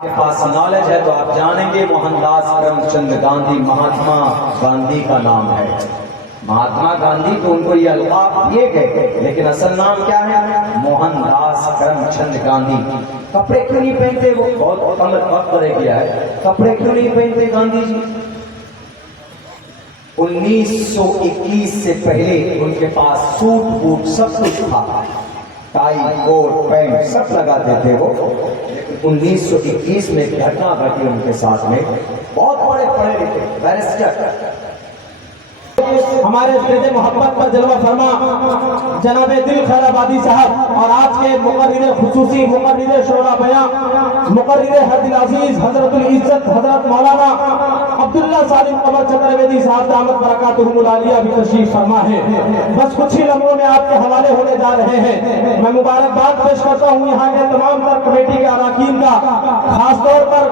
کے پاس نالج ہے تو آپ جانیں گے موہن داس کرم چند گاندھی مہاتما گاندھی کا نام ہے۔ مہاتما گاندھی تو ان کو یہ القاب دیے گئے، لیکن اصل نام کیا ہے؟ موہن داس کرم چند گاندھی۔ کپڑے کیوں نہیں پہنتے؟ وہ بہت کم وقت رہ گیا ہے، کپڑے کیوں نہیں پہنتے گاندھی جی؟ 1921 سے پہلے ان کے پاس سوٹ بوٹ سب کچھ تھا، ٹائی کوٹ پینٹ سب لگاتے تھے وہ۔ 1921 میں ایک گھٹنا گھٹی ان کے ساتھ میں، بہت بڑے پڑھے لکھے بیرسٹر ہمارے اسٹیج محبت پر جلوہ فرما جناب دل خیر آبادی صاحب اور آج کے مقرر خصوصی، مقرر شورا بیان، مقرر حد العزیز حضرت العزت حضرت مولانا عبداللہ سالم قمر چترویدی صاحب دامت برکاتہم العالیہ بھی تشریف فرما ہے۔ بس کچھ ہی لمحوں میں آپ کے حوالے ہونے جا رہے ہیں۔ میں مبارکباد پیش کرتا ہوں یہاں کے تمام تر کمیٹی کے اراکین کا، خاص طور پر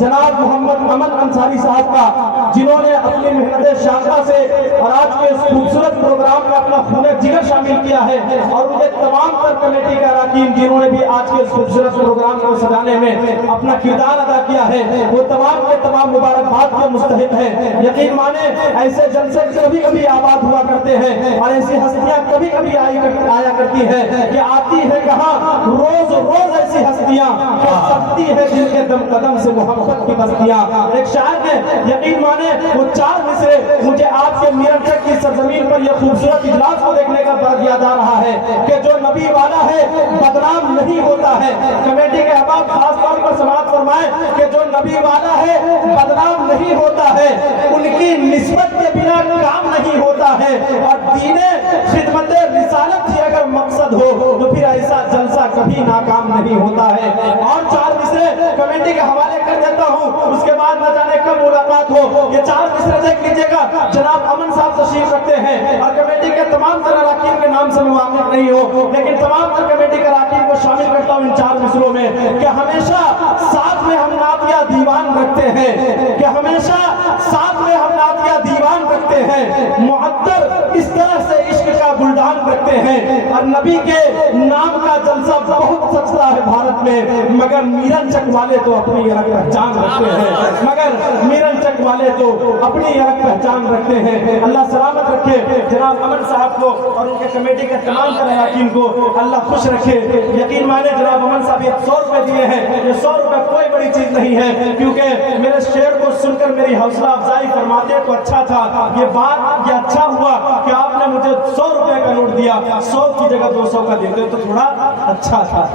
جناب محمد امن انصاری صاحب کا، جنہوں نے اپنی محنت شاقہ سے اور آج کے اس خوبصورت پروگرام میں اپنا خون جگر شامل کیا ہے، اور مجھے تمام تر کمیٹی کے اراکین جنہوں نے بھی آج کے اس خوبصورت پروگرام کو سجانے میں اپنا کردار ادا کیا ہے، وہ تمام کے تمام مبارکباد کے مستحق ہیں۔ یقین مانے ایسے جلسے کبھی کبھی آباد ہوا کرتے ہیں اور ایسی ہستیاں کبھی کبھی آیا کرتی ہیں کہ آتی ہے کہاں روز روز ایسی ہستیاں کہ سکتی ہے جن کے دم قدم سے محبت کی بستیاں۔ ایک شاعر نے یقین مانے وہ 4 مصرے مجھے آپ کے میرنچک کی سرزمین پر یہ خوبصورت اجلاس کو دیکھنے کا بعد یاد آ رہا ہے کہ جو نبی والا ہے بدنام نہیں ہوتا ہے۔ کمیٹی کے احباب خاص طور پر سماعت فرمائیں کہ جو نبی والا ہے بدنام نہیں ہوتا ہے، ان کی نسبت کے بنا کام نہیں ہوتا ہے، اور دین خدمت رسالت ہی اگر مقصد ہو تو پھر ایسا جلسہ کبھی ناکام نہیں ہوتا ہے۔ اور 4 مصرے کمیٹی کے حوالے کر دیتا ہوں، اس کے بعد نہ جانے کب ملاقات ہو۔ یہ 4 مصرے دیکھ لیجیے گا، جناب امن صاحب تشریف رکھتے ہیں اور کمیٹی کے تمام تر اراکین کے نام سے واقف نہیں ہو، لیکن تمام تر کمیٹی کے اراکین کو شامل کرتا ہوں ان 4 مصروں میں کہ ہمیشہ ساتھ میں ہم نعتیہ دیوان رکھتے ہیں، کہ ہمیشہ ساتھ میں ہم نعتیہ دیوان رکھتے ہیں، معطر اس طرح سے عشق کا گلدان رکھتے ہیں، اور نبی کے نام کا جلسہ بہت سچتا ہے بھارت میں، مگر میرنچک والے تو اپنی الگ پہچان رکھتے ہیں، مگر میرنچک والے تو اپنی الگ پہچان رکھتے ہیں۔ اللہ سلامت رکھے جناب امن صاحب کو اور ان کے کمیٹی کے تمام تر اراکین کو، اللہ خوش رکھے۔ یقین مانے جناب امن صاحب یہ 100 روپے دیے ہیں، یہ 100 روپے کوئی بڑی چیز نہیں ہے، کیونکہ میرے شعر کو سن کر میری حوصلہ افزائی فرماتے تو اچھا تھا، یہ اچھا ہوا کہ آپ نے مجھے 100 روپے کا نوٹ دیا، 100 کی جگہ 200 کا دیتے تو تھوڑا اچھا تھا۔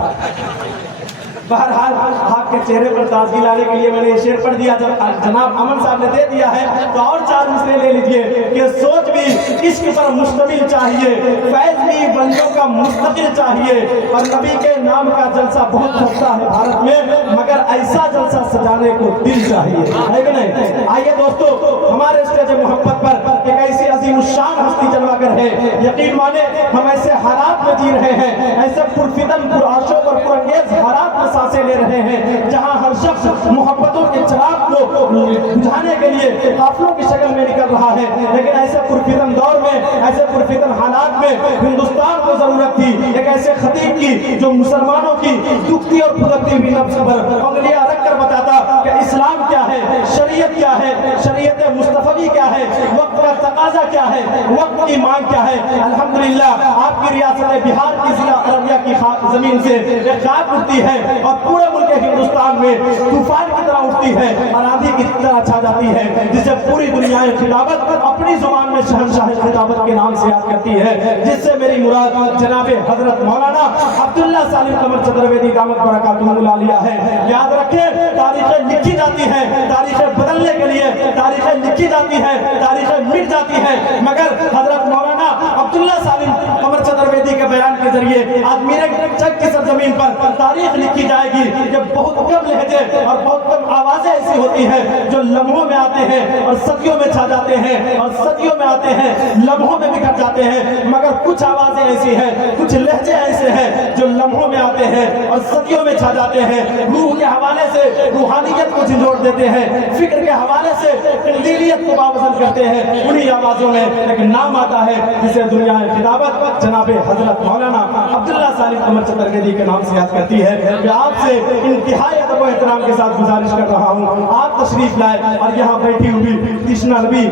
بہرحال آپ کے چہرے پر تازگی لانے کے لیے میں نے یہ شعر پڑھ دیا، جب جناب امن صاحب نے دے دیا ہے تو اور 4 مصرے لے لیجئے کہ سوچ بھی عشق پر مشتمل چاہیے، فیض بھی بندوں کا مستقل چاہیے، اور نبی کے نام کا جلسہ بہت سستا ہے بھارت میں، مگر ایسا جلسہ سجانے کو دل چاہیے، ہے کہ نہیں؟ آئیے دوستو، ہمارے اسٹیج محبت پر ایک ایسی عظیم الشان ہستی جلوہ گر ہے۔ یقین مانے ہم ایسے حالات میں جی رہے ہیں، ایسے پرفتن پرآشوق اور پرانگیز حالات میں سانسیں لے رہے ہیں، جہاں ہر شخص محبتوں کے چراغ کو بجھانے کے لیے قافلوں کی شکل میں نکل رہا ہے، لیکن ایسے پرفتن دور میں، ایسے پرفتن حالات میں ہندوستان کو ضرورت تھی ایک ایسے خطیب کی جو مسلمانوں کی دکھتی اور پھدکتی ہوئی نبض پر انگلیاں رکھ کر بتاتا کہ اسلام کیا ہے، شریعت کیا ہے، شریعت مصطفی کیا ہے، وقت کا تقاضا کیا ہے، وقت کی مانگ کیا ہے۔ الحمدللہ آپ کی ریاست بہار کی ضلع ارریہ کی زمین سے ایک خاک اٹھتی ہے اور پورے ملک ہندوستان میں طوفان کی طرح اٹھتی ہے اور آندھی کی طرح چھا جاتی ہے، جسے پوری دنیا خطابت اپنی زبان میں شہنشاہ خطابت کے نام سے یاد کرتی ہے، جس سے میری مراد جناب حضرت مولانا عبداللہ سالم قمر چترویدی دامت برکاتہم العالیہ ہے۔ یاد رکھیں تاریخیں لکھی جاتی ہیں، تاریخیں بدلنے کے لیے تاریخیں لکھی جاتی ہیں، تاریخیں مٹ جاتی ہیں، مگر حضرت مولانا عبداللہ سالم قمر چترویدی کے بیان کے ذریعے آج میرنچک کی سرزمین پر تاریخ لکھی جائے گی کہ بہت کم لہجے اور بہت کم آوازیں ایسی ہوتی ہیں جو لمحوں میں آتے ہیں اور صدیوں میں چھا جاتے ہیں، اور صدیوں میں آتے ہیں لمحوں میں بکھر جاتے ہیں، مگر کچھ آوازیں ایسی ہیں، کچھ لہجے ایسے ہیں جو لمحوں میں آتے ہیں اور صدیوں میں چھا جاتے ہیں، روح کے حوالے سے روحانیت کو جھنجھوڑ دیتے ہیں، فکر کے حوالے سے قندیلیت کو باوزن کرتے ہیں انہی آوازوں میں ایک نام آتا ہے جسے دنیا خطابت جناب حضرت مولانا عبداللہ سالم قمر چترگیدی کے نام سے یاد کرتی ہے کہ آپ سے انتہائی ادب و احترام کے ساتھ گزارش کر رہا ہوں آپ تشریف لائے اور یہاں بیٹھی ہوئی تشنا نبی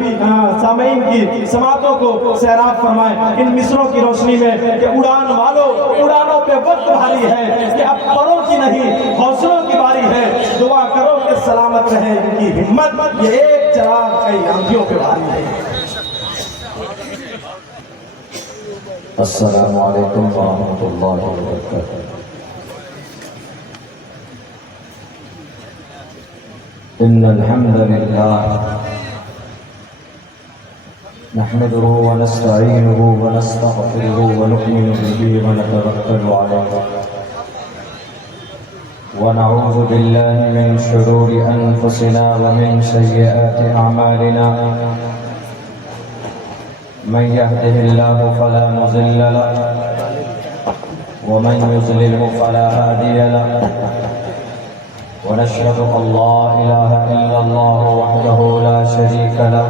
سامعین کی سماعتوں کو سیراب فرمائیں ان مصروں کی روشنی میں کہ اڑان والوں اڑانوں پہ وقت بھاری ہے کہ اب پروں کی نہیں حوصلوں کی باری ہے دعا کرو کہ سلامت رہے ان کی ہمت یہ ایک چراغ کئی آندھیوں پہ بھاری ہے السلام علیکم ورحمۃ اللہ وبرکاتہ ان الحمد للہ نحمده ونستعینه ونستغفره ونؤمن به ونتوکل علیہ ونعوذ باللہ من شرور انفسنا ومن سیئات اعمالنا من يهده الله فلا مضل له ومن يضلل فلا هادي له ونشهد ان لا اله الا الله وحده لا شريك له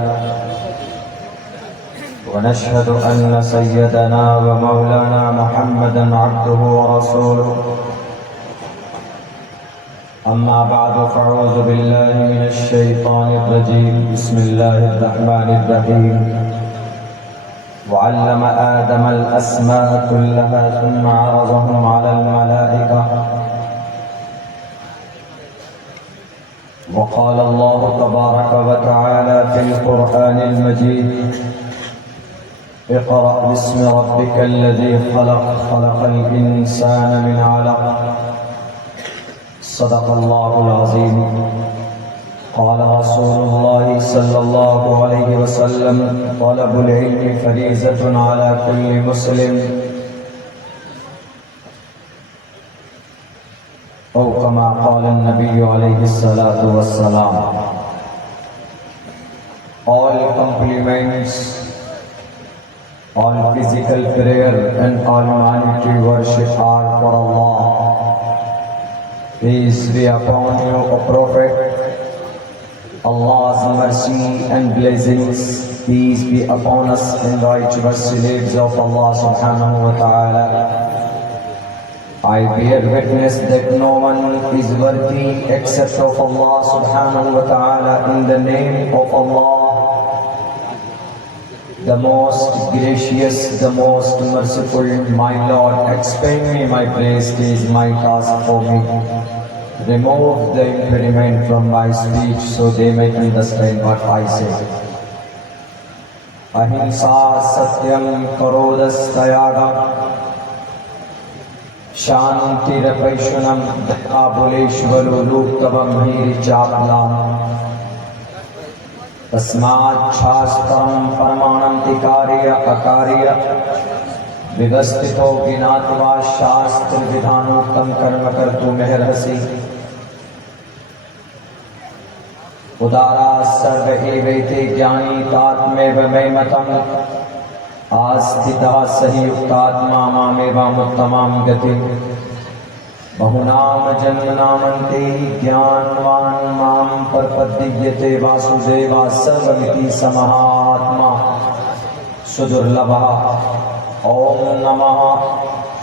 ونشهد أن سيدنا ومولانا محمدا عبده ورسوله أما بعد فأعوذ بالله من الشيطان الرجيم بسم الله الرحمن الرحيم وعلم آدم الأسماء كلها ثم عرضهم على الملائكة وقال الله تبارك وتعالى في القرآن المجيد اقرأ باسم ربك الذي خلق خلق الإنسان من علق صدق الله العظيم قال رسول الله صلى الله عليه وسلم طلب العلم فريضة على كل مسلم أو كما قال النبي عليه الصلاة والسلام. All compliments, all physical prayer and all monetary worship are for Allah. Peace be upon you, O Prophet. Allah's mercy and blessings, peace be upon us and righteous slaves of Allah subhanahu wa ta'ala. I bear witness that no one is worthy except of Allah subhanahu wa ta'ala. In the name of Allah, the most gracious, the most merciful, my Lord, expand me my praise, is my task for me. Remove the impediment from my speech so they may understand what I say. Ahimsa satyam karodastyaga Shantirapaisunam Dhabuleshvaluluttavam Hirichaplam Tasmat Shastram Paramanam Tikariya Akariya Vigastito Ginatva Shastra Vidhanuttam Karma Kartu Mehrasi Udara Sarva Evete Jnani Tatmeva Maimatam Astita Sahiyuktatma Mameva Muttamam Gati Bahunam Janmanamante Jnanvan Mam Parpadigyate Vasudeva Sarvamiti Samahatma Sudurlabha Om Namah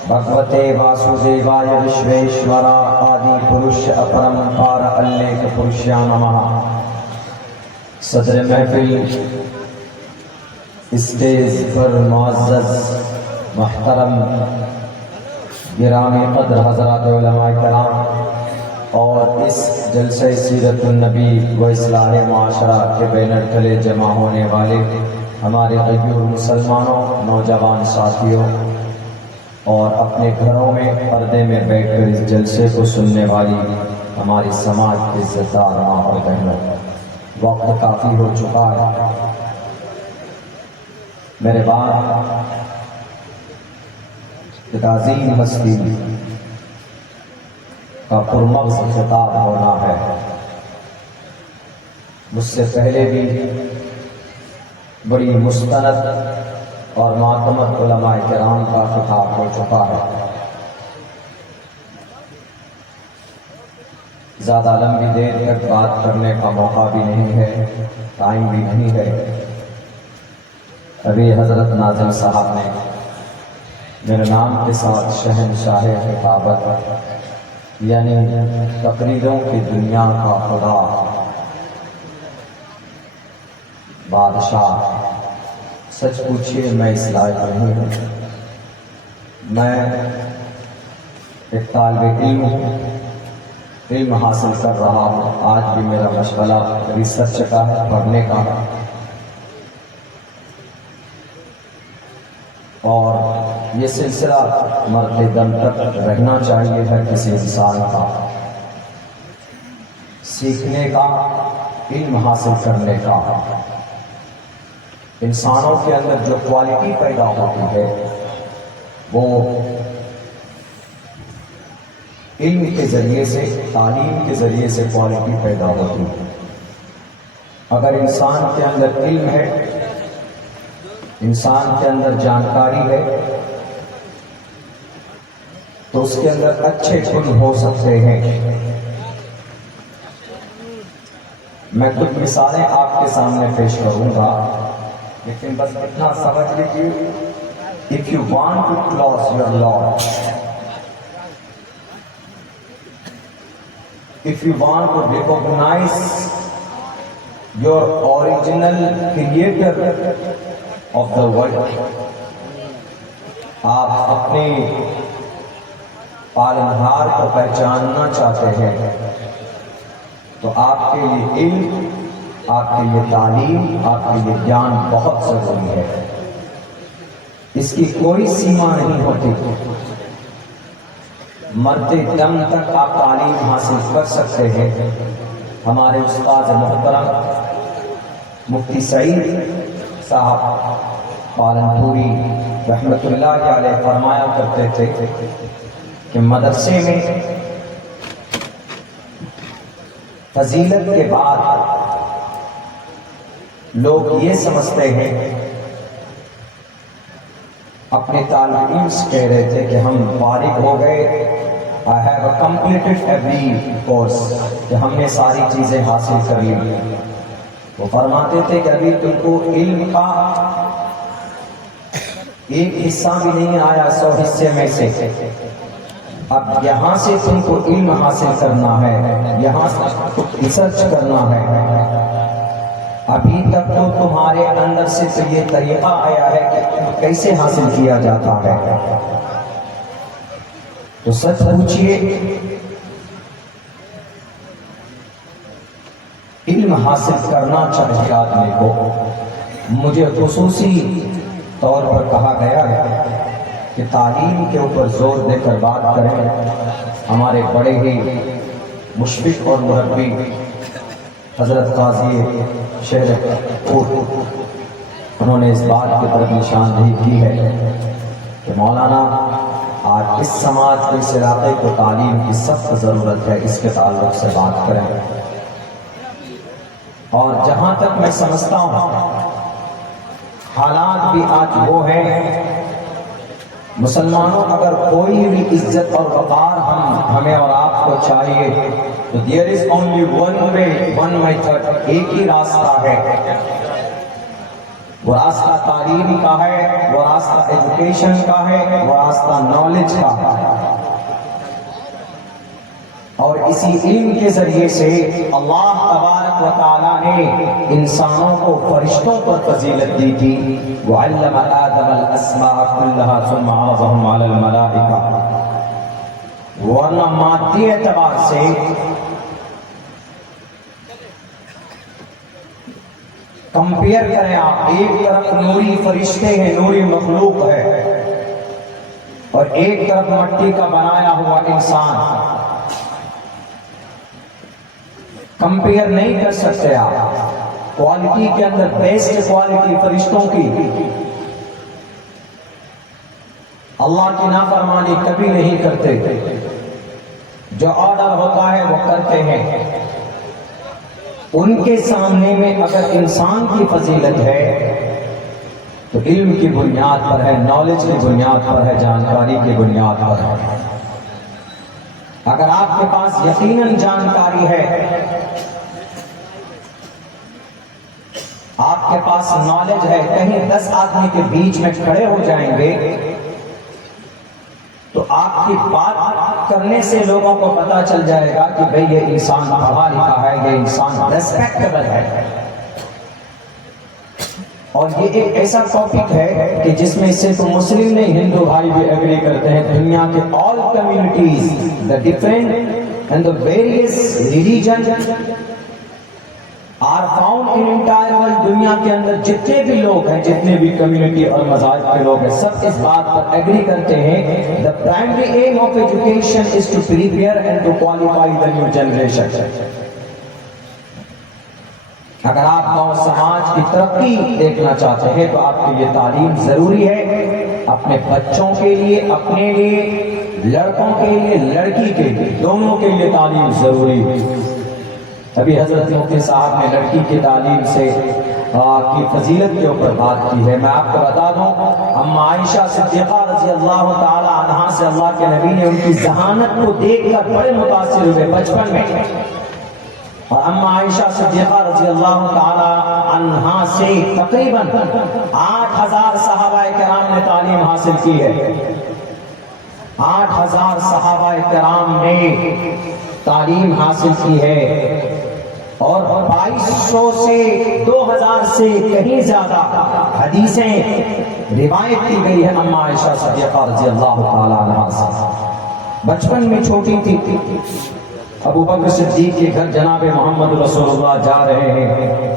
Bhagavate Vasudevaya Vishveshwara Adi Purusha Aparampara Alleka Purusha Namah. Sadr Mahfil stage پر معزز محترم گرامی قدر حضرات علماء کرام اور اس جلسہ سیرت النبی و اصلاح معاشرہ کے بینر تلے جمع ہونے والے ہمارے غیور مسلمانوں نوجوان ساتھیوں اور اپنے گھروں میں پردے میں بیٹھ کر اس جلسے کو سننے والی ہماری سماج کے عزت دار ماں اور بہنوں، وقت کافی ہو چکا ہے. میرے بعد ایک عظیم ہستی کا پرمغز خطاب ہونا ہے. مجھ سے پہلے بھی بڑی مستند اور معتمد علماء کرام کا خطاب ہو چکا ہے. زیادہ لمبی دیر تک بات کرنے کا موقع بھی نہیں ہے، ٹائم بھی نہیں ہے۔ ابھی حضرت ناظم صاحب نے میرے نام کے ساتھ شہنشاہ خطابت یعنی تقریروں کی دنیا کا خدا، بادشاہ، سچ پوچھئے میں اس لائق نہیں ہوں۔ میں ایک طالب علم ہوں، علم حاصل کر رہا ہوں۔ آج بھی میرا مشغلہ ریسرچ کا ہے، پڑھنے کا ہے، اور یہ سلسلہ مرتے دم تک رہنا چاہیے ہے کسی انسان کا، سیکھنے کا، علم حاصل کرنے کا۔ انسانوں کے اندر جو کوالٹی پیدا ہوتی ہے وہ علم کے ذریعے سے، تعلیم کے ذریعے سے کوالٹی پیدا ہوتی ہے۔ اگر انسان کے اندر علم ہے، انسان کے اندر جانکاری ہے، تو اس کے اندر اچھے گن ہو سکتے ہیں۔ میں کچھ مثالیں آپ کے سامنے پیش کروں گا، لیکن بس اتنا سمجھ لیجیے، if you want to cross your Lord, if you want to recognize your original creator of the world، آپ اپنے پالنہار کو پہچاننا چاہتے ہیں، تو آپ کے لیے علم، آپ کے لیے تعلیم، آپ کے لیے جان بہت ضروری ہے۔ اس کی کوئی سیما نہیں ہوتی، مرتے دم تک آپ تعلیم حاصل کر سکتے ہیں۔ ہمارے استاد محترم مفتی سعید صاحب پالنپوری رحمت اللہ علیہ فرمایا کرتے تھے کہ مدرسے میں فضیلت کے بعد لوگ یہ سمجھتے ہیں، اپنے طالب علم سے کہہ رہے تھے کہ ہم فارغ ہو گئے، I have completed every course، کہ ہم نے ساری چیزیں حاصل کر لی۔ وہ فرماتے تھے کہ ابھی تم کو علم کا ایک حصہ بھی نہیں آیا 100 حصے میں سے، اب یہاں سے تم کو علم حاصل کرنا ہے، یہاں سے ریسرچ کرنا ہے۔ ابھی تک تو تمہارے اندر سے تو یہ طریقہ آیا ہے کہ کیسے حاصل کیا جاتا ہے۔ تو سچ پوچھئے، علم حاصل کرنا چاہیے آدمی کو۔ مجھے خصوصی طور پر کہا گیا ہے کہ تعلیم کے اوپر زور دے کر بات کریں۔ ہمارے بڑے ہی مشفق اور مربی حضرت قاضی شہر کوٹ، انہوں نے اس بات کی طرف نشاندہی کی ہے کہ مولانا آج اس سماج کو، اس علاقے کو تعلیم کی سخت ضرورت ہے، اس کے تعلق سے بات کریں۔ اور جہاں تک میں سمجھتا ہوں حالات بھی آج وہ ہیں، مسلمانوں اگر کوئی بھی عزت اور وقار ہمیں اور آپ کو چاہیے تو there is only one way, one method، ایک ہی راستہ ہے۔ وہ راستہ تعلیم کا ہے، وہ راستہ ایجوکیشن کا ہے، وہ راستہ نالج کا ہے۔ اور اسی علم کے ذریعے سے اللہ تبارک و تعالیٰ نے انسانوں کو فرشتوں پر فضیلت دی تھی۔ وَعَلَّمَ آدَمَ الْأَسْمَاءَ كُلَّهَا ثُمَّ عَرَضَهُمْ عَلَى الْمَلَائِكَةِ۔ ورنہ مادی اعتبار سے کمپیئر کریں آپ، ایک طرف نوری فرشتے ہیں، نوری مخلوق ہے، اور ایک طرف مٹی کا بنایا ہوا انسان، کمپیئر نہیں کر سکتے آپ۔ کوالٹی کے اندر بیسٹ کوالٹی فرشتوں کی، اللہ کی نافرمانی کبھی نہیں کرتے، جو آرڈر ہوتا ہے وہ کرتے ہیں۔ ان کے سامنے میں اگر انسان کی فضیلت ہے تو علم کی بنیاد پر ہے، نالج کی بنیاد پر ہے، جانکاری کی بنیاد پر ہے۔ اگر آپ کے پاس یقیناً جانکاری ہے، آپ کے پاس نالج ہے، کہیں 10 آدمی کے بیچ میں کھڑے ہو جائیں گے تو آپ کی بات کرنے سے لوگوں کو پتا چل جائے گا کہ بھئی یہ انسان پڑھا لکھا ہے، یہ انسان ریسپیکٹیبل ہے۔ اور یہ ایک ایسا ٹاپک ہے کہ جس میں سے تو مسلم نہیں، ہندو بھائی بھی ایگری کرتے ہیں، دنیا کے all communities, the different and the various religion are found in entire world۔ دنیا کے اندر جتنے بھی لوگ ہیں، جتنے بھی کمیونٹی اور مذاہب کے لوگ ہیں، سب اس بات پر ایگری کرتے ہیں the primary aim of education is to prepare and to qualify the new generation۔ اگر آپ قوم سماج کی ترقی دیکھنا چاہتے ہیں تو آپ کے لیے تعلیم ضروری ہے، اپنے بچوں کے لیے، اپنے لیے، لڑکوں کے لیے، لڑکی کے لیے، دونوں کے لیے تعلیم ضروری ہے۔ ابھی حضرت مفتی صاحب نے لڑکی کی تعلیم سے کی فضیلت کے اوپر بات کی ہے۔ میں آپ کو بتا دوں، اما عائشہ صدیقہ رضی اللہ تعالی عنہا سے اللہ کے نبی نے ان کی ذہانت کو دیکھ کر بڑے متاثر ہوئے بچپن میں، اور اما عائشہ صدیقہ رضی اللہ تعالی عنہا سے تقریباً 8000 صحابہ کرام نے تعلیم حاصل کی ہے۔ 8000 صحابہ کرام نے تعلیم حاصل کی ہے، اور 2200 سے 2000 سے کہیں زیادہ حدیثیں روایت کی گئی ہے اما عائشہ صدیقہ رضی اللہ تعالی عنہا سے۔ بچپن میں چھوٹی تھی، ابو بکر صدیق کے گھر جناب محمد رسول اللہ جا رہے ہیں،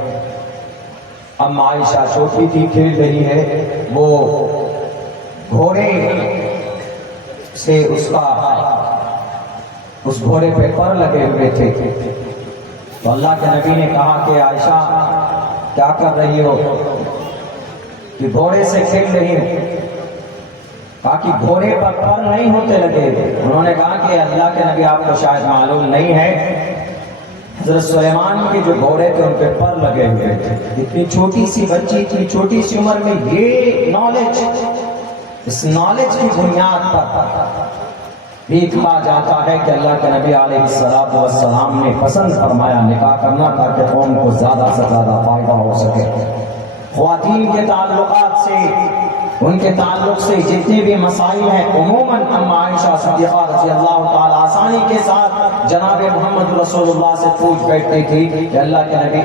اما عائشہ چھوٹی تھی، کھیل رہی ہے، وہ گھوڑے سے اس گھوڑے پہ پر لگے ہوئے تھے، تو اللہ کے نبی نے کہا کہ عائشہ کیا کر رہی ہو؟ کہ گھوڑے سے کھیل رہی ہوں۔ کہا کہ گھوڑے پر پر نہیں ہوتے لگے۔ انہوں نے کہا کہ اللہ کے نبی آپ کو شاید معلوم نہیں ہے، حضرت سلیمان کے جو گھوڑے تھے ان پہ پر لگے ہوئے تھے۔ اتنی چھوٹی سی بچی، اتنی چھوٹی سی عمر میں یہ نالج، اس نالج کی بنیاد پر بھی کہا جاتا ہے کہ اللہ کے نبی علیہ السلام نے پسند فرمایا نکاح کرنا تاکہ قوم کو زیادہ سے زیادہ فائدہ ہو سکے۔ خواتین کے تعلقات سے، ان کے تعلق سے جتنے بھی مسائل ہیں، عموماً اما عائشہ صدیقہ رضی اللہ تعالی آسانی کے ساتھ جناب محمد رسول اللہ سے پوچھ بیٹھتی تھی کہ اللہ کے نبی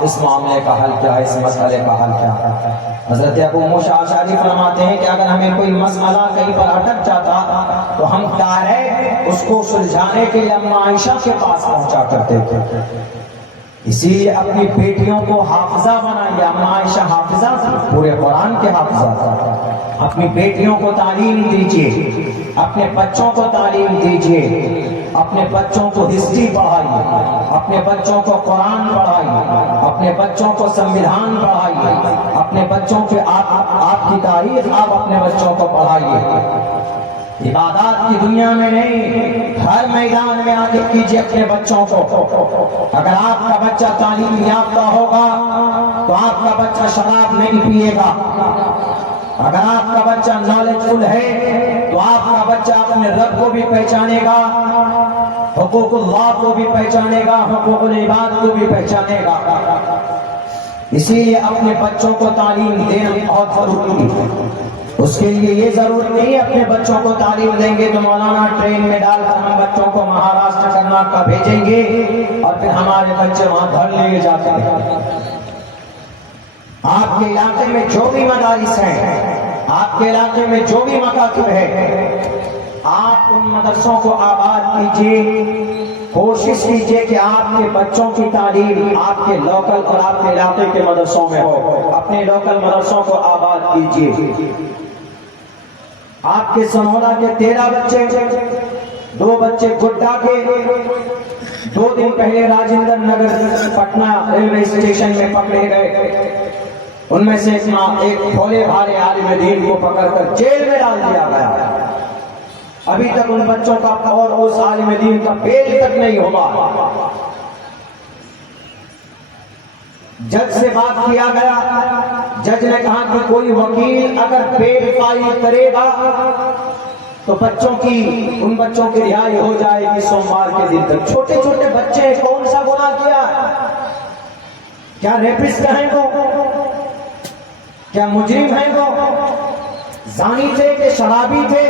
اس معاملے کا حل کیا ہے، اس مسئلے کا حل کیا ہے۔ حضرت ابو موسیٰ اشعری فرماتے ہیں کہ اگر ہمیں کوئی مسئلہ کہیں پر اٹک جاتا تو ہم ڈائریکٹ اس کو سلجھانے کے لیے اما عائشہ کے پاس پہنچا کرتے تھے۔ اسی لیے اپنی بیٹیوں کو حافظہ بنائیے۔ اما عائشہ حافظہ تھی، پورے قرآن کے حافظہ تھا۔ اپنی بیٹیوں کو تعلیم دیجیے، اپنے بچوں کو تعلیم دیجیے، اپنے بچوں کو ہسٹری پڑھائیے، اپنے بچوں کو قرآن پڑھائیے، اپنے بچوں کو سنویدھان پڑھائیے، اپنے بچوں کے آپ کی تاریخ آپ اپنے بچوں کو پڑھائیے۔ عبادات کی دنیا میں نہیں، ہر میدان میں آگے کیجیے اپنے بچوں کو۔ اگر آپ کا بچہ تعلیم یافتہ ہوگا تو آپ کا بچہ شراب نہیں پیے گا۔ اگر آپ کا بچہ نالج فل ہے تو آپ کا بچہ اپنے رب کو بھی پہچانے گا، حقوق اللہ کو بھی پہچانے گا، حقوق العباد کو بھی پہچانے گا۔ اسی لیے اپنے بچوں کو تعلیم دینا بہت ضروری ہے۔ اس کے لیے یہ ضرورت نہیں اپنے بچوں کو تعلیم دیں گے تو مولانا ٹرین میں ڈال کر ہم بچوں کو مہاراشٹر کرناٹک بھیجیں گے اور پھر ہمارے بچے وہاں گھر لے جاتے ہیں۔ آپ کے علاقے میں جو بھی مدارس ہیں، آپ کے علاقے میں جو بھی مکاتب ہے، آپ ان مدرسوں کو آباد کیجیے۔ کوشش کیجیے کہ آپ کے بچوں کی تعلیم آپ کے لوکل اور آپ کے علاقے کے مدرسوں میں ہو۔ اپنے لوکل مدرسوں کو آباد کیجیے۔ آپ کے سنولا کے 13 بچے، 2 بچے گڈا کے 2 دن پہلے راجندر نگر پٹنہ ریلوے اسٹیشن میں پکڑے گئے۔ ان میں سے ایک بھولے بھالے عالم دین کو پکڑ کر جیل میں ڈال دیا گیا۔ ابھی تک ان بچوں کا اور اس عالم دین کا بیل تک نہیں ہوا۔ جج سے بات کیا گیا، جج نے کہا کہ کوئی وکیل اگر بیل فائل کرے گا تو ان بچوں کی رہائی ہو جائے گی سوموار کے دن تک۔ چھوٹے چھوٹے بچے کون سا گناہ کیا؟ کیا ریپسٹ ہیں وہ؟ کیا مجرم ہیں وہ؟ زانی تھے کہ شرابی تھے؟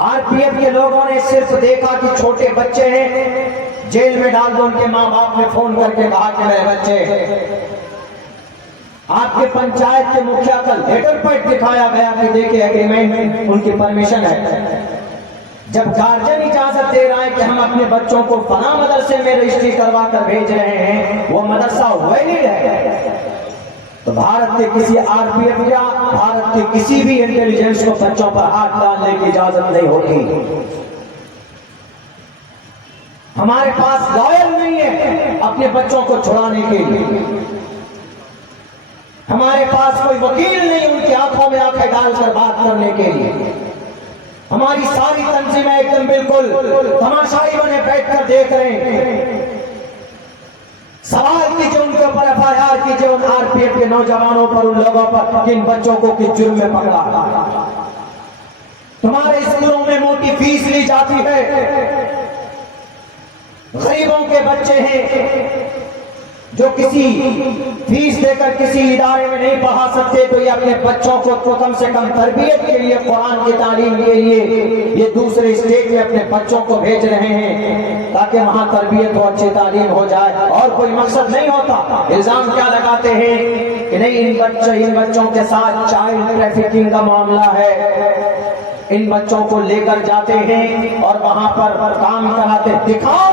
آر پی ایف کے لوگوں نے صرف دیکھا کہ چھوٹے بچے ہیں، جیل میں ڈال دو۔ ان کے ماں باپ نے فون کر کے کہا کہ میرے بچے، آپ کے پنچایت کے مکھیا کا لیٹر پیڈ دکھایا گیا کہ دیکھیں ایگریمنٹ ان کی پرمیشن ہے۔ جب گارجن اجازت دے رہا ہے کہ ہم اپنے بچوں کو فلاں مدرسے میں رجسٹری کروا کر بھیج رہے ہیں، وہ مدرسہ ویلڈ ہے، تو بھارت کے کسی آر پی ایف یا بھارت کے کسی بھی انٹیلیجنس کو بچوں پر ہاتھ ڈالنے کی اجازت نہیں ہوگی۔ ہمارے پاس لائر نہیں ہے اپنے بچوں کو چھڑانے کے لیے، ہمارے پاس کوئی وکیل نہیں ان کی آنکھوں میں آنکھیں ڈال کر بات کرنے کے لیے۔ ہماری ساری تنظیمیں ایک دم بالکل تماشائی بنے بیٹھ کر دیکھ رہے ہیں۔ سوال کیجئے ان کے اوپر ایف آئی آر کیجئے ان آر پی ایف کے نوجوانوں پر، ان لوگوں پر جن بچوں کو کس جرم میں پکڑا۔ تمہارے اسکولوں میں موٹی فیس لی جاتی ہے، غریبوں کے بچے ہیں جو کسی فیس دے کر کسی ادارے میں نہیں پڑھا سکتے، تو یہ اپنے بچوں کو کم سے کم تربیت کے لیے، قرآن کی تعلیم کے لیے یہ دوسرے اسٹیٹ میں اپنے بچوں کو بھیج رہے ہیں تاکہ وہاں تربیت ہو، اچھی تعلیم ہو جائے، اور کوئی مقصد نہیں ہوتا۔ الزام کیا لگاتے ہیں کہ نہیں ان بچوں کے ساتھ چائلڈ ٹریفکنگ کا معاملہ ہے، ان بچوں کو لے کر جاتے ہیں اور وہاں پر کام کراتے۔ دکھاؤ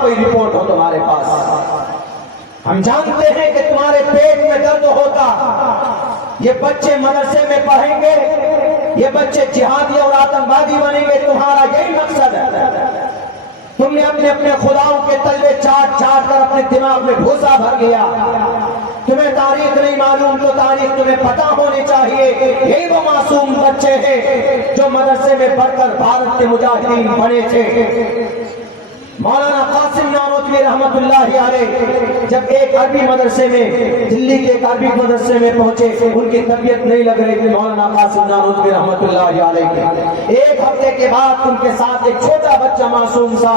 کوئی رپورٹ ہو تمہارے پاس۔ ہم جانتے ہیں کہ تمہارے پیٹ میں درد ہوتا، یہ بچے مدرسے میں پڑھیں گے، یہ بچے جہادی اور آتنکوادی بنیں گے، تمہارا یہی مقصد ہے۔ تم نے اپنے خداؤں کے تلے چاٹ کر اپنے دماغ میں بھوسا بھر گیا۔ تمہیں تاریخ نہیں معلوم تو تاریخ تمہیں پتا ہونی چاہیے۔ یہی وہ معصوم بچے ہیں جو مدرسے میں پڑھ کر بھارت کے مجاہدین بنے تھے۔ مولانا قاسم نانوتوی رحمت اللہ علیہ جب ایک عربی مدرسے میں، دلی کے ایک عربی مدرسے میں پہنچے، ان کی طبیعت نہیں لگ رہی تھی مولانا قاسم نانوتوی رحمت اللہ علیہ۔ ایک ہفتے کے بعد ان کے ساتھ ایک چھوٹا بچہ معصوم سا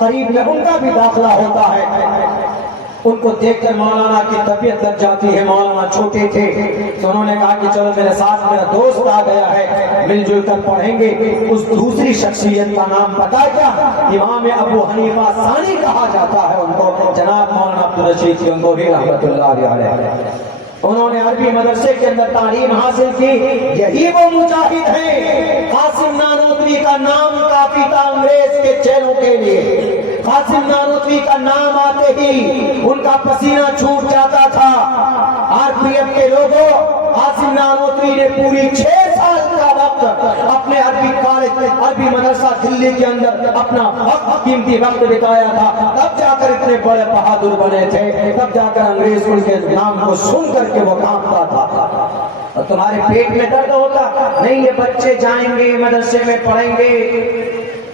قریب میں، ان کا بھی داخلہ ہوتا ہے۔ ان کو دیکھ کر مولانا کی طبیعت لگ جاتی ہے۔ مولانا چھوٹے تھے تو انہوں نے کہا کہ چلو میرے ساتھ میرا دوست آ گیا ہے، مل جل کر پڑھیں گے۔ اس دوسری شخصیت کا نام پتا کیا؟ امام ابو حنیفہ ثانی کہا جاتا ہے ان کو، جناب مولانا عبدالرشید گنگوہی رحمۃ اللہ علیہ۔ انہوں نے عربی مدرسے کے اندر تعلیم حاصل کی۔ یہی وہ مجاہد ہیں۔ قاسم نانوتوی کا نام کافی تھا انگریز کے چیلوں کے لیے۔ قاسم نانوتوی کا نام آتے ہی ان کا پسینہ چھوٹ جاتا تھا۔ آر پی ایف کے لوگوں، قاسم نانوتوی نے پوری 6 سال کا وقت اپنے عربی کالج، عربی مدرسہ دلی کے اندر اپنا وقت، قیمتی وقت بتایا تھا۔ تب جا کر اتنے بڑے بہادر بنے تھے، تب جا کر انگریز ان کے نام کو سن کر کے وہ کانپتا تھا۔ اور تمہارے پیٹ میں درد ہوتا نہیں، یہ بچے جائیں گے مدرسے میں پڑھیں گے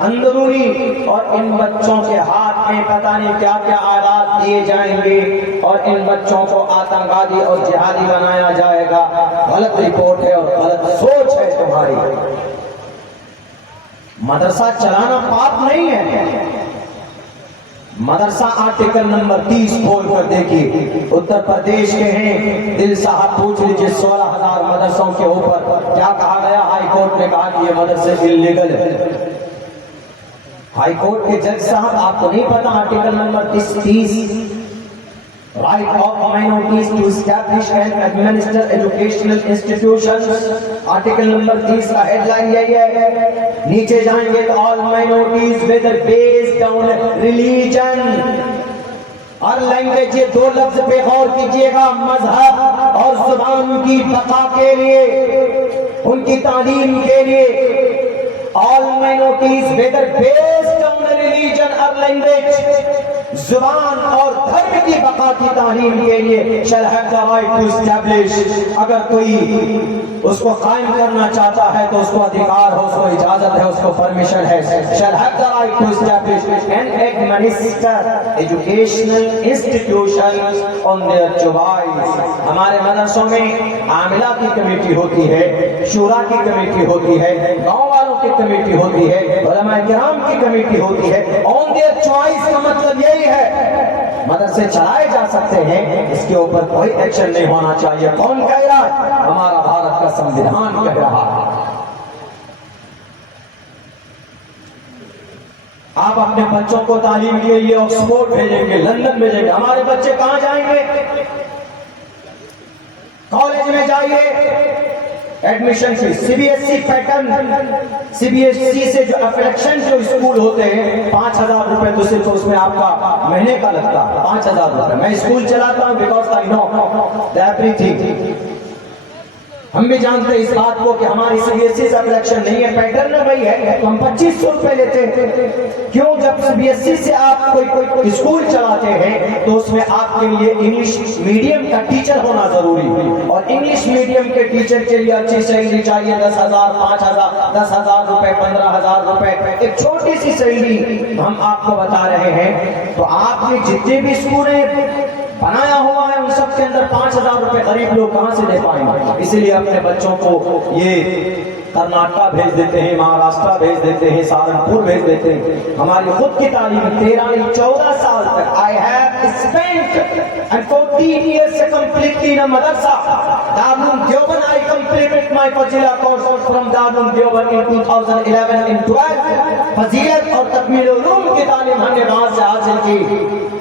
اندرونی، اور ان بچوں کے ہاتھ میں پتہ نہیں کیا کیا آلات دیے جائیں گے اور ان بچوں کو آتنکوادی اور جہادی بنایا جائے گا۔ غلط رپورٹ ہے اور غلط سوچ ہے تمہاری۔ مدرسہ چلانا پاپ نہیں ہے۔ مدرسہ آرٹیکل نمبر 30 کھول کر دیکھیے، اتر پردیش کے ہیں، دل صاحب پوچھ لیجیے 16,000 مدرسوں کے اوپر کیا کہا گیا۔ ہائی کورٹ نے کہا کہ یہ مدرسے انلیگل ہے۔ ہائی کورٹ کے جج صاحب، آپ کو نہیں پتا article number 30 right of minorities to establish and administer educational institutions, article number 30 کا ہیڈ لائن یہی ہے۔ نیچے جائیں گے تو all minorities whether based on religion اور لینگویج، یہ 2 لفظ پہ غور کیجئے گا، مذہب اور زبان کی بقا کے لیے، ان کی تعلیم کے لیے۔ all minorities whether based on religion or language، زبان اور دھرم کی بقا کی تعلیم کے لیے shall have the right to establish. اگر کوئی اس کو قائم کرنا چاہتا ہے تو اس کو ادھیکار ہے، اس کو اجازت ہے، اس کو پرمیشن ہے. shall have the right to establish and administer educational institutions on their choice. ہمارے مدرسوں میں عاملہ کی کمیٹی ہوتی ہے، شورا کی کمیٹی ہوتی ہے، گاؤں والوں کی کمیٹی ہوتی ہے، علماء کرام کی کمیٹی ہوتی ہے. on their choice کا مطلب یہی ہے مدرسے چلائے جا سکتے ہیں، اس کے اوپر کوئی ایکشن نہیں ہونا چاہیے. کون کہہ رہا ہے؟ ہمارا بھارت کا سنویدھان کہہ رہا ہے. آپ اپنے بچوں کو تعلیم کے لیے آکسفورڈ بھیجیں گے، لندن بھیجیں گے، ہمارے بچے کہاں جائیں گے؟ کالج میں جائیے، admission fees C B S E pattern, C B S E سے جو افلیکشن جو اسکول ہوتے ہیں 5,000 روپے تو صرف اس میں آپ کا مہینے کا لگتا ہے. 5,000 روپے. میں اسکول چلاتا ہوں بیکاز آئی نو ایوری تھنگ. ہم بھی جانتے ہیں اس بات کو کہ ہماری سی بی ایس سی سے افلیکشن نہیں ہے، پیٹرن وہی ہے تو ہم 2,500 روپے لیتے ہیں. کیوں؟ جب سی بی ایس سی سے آپ کوئی اسکول چلاتے ہیں تو اس میں آپ کے لیے انگلش میڈیم کا ٹیچر ہونا ضروری ہے، اور انگلش میڈیم کے ٹیچر کے لیے اچھی سیلری چاہیے. 10,000 5,000 10,000 روپے 15,000 روپے. ایک چھوٹی سی سیلری ہم آپ کو بتا رہے ہیں. تو آپ نے جتنے بھی اسکولیں بنایا ہوا ہے ان سب کے اندر 5,000 روپے غریب لوگ کہاں سے دے پائیں گے؟ اسی لیے اپنے بچوں کو یہ کرناٹکا بھیج دیتے ہیں، مہاراشٹر بھیج دیتے ہیں، سہارنپور بھیج دیتے ہیں. ہماری خود کی تعلیم 13-14 سال تک I have spent and 14 years completely in a madrasa. Darul Deoband I completed my Fazila course from Darul Deoband in 2011 in 12. فضیلت اور تکمیل علوم کی تعلیم ہم نے وہاں سے حاصل کی،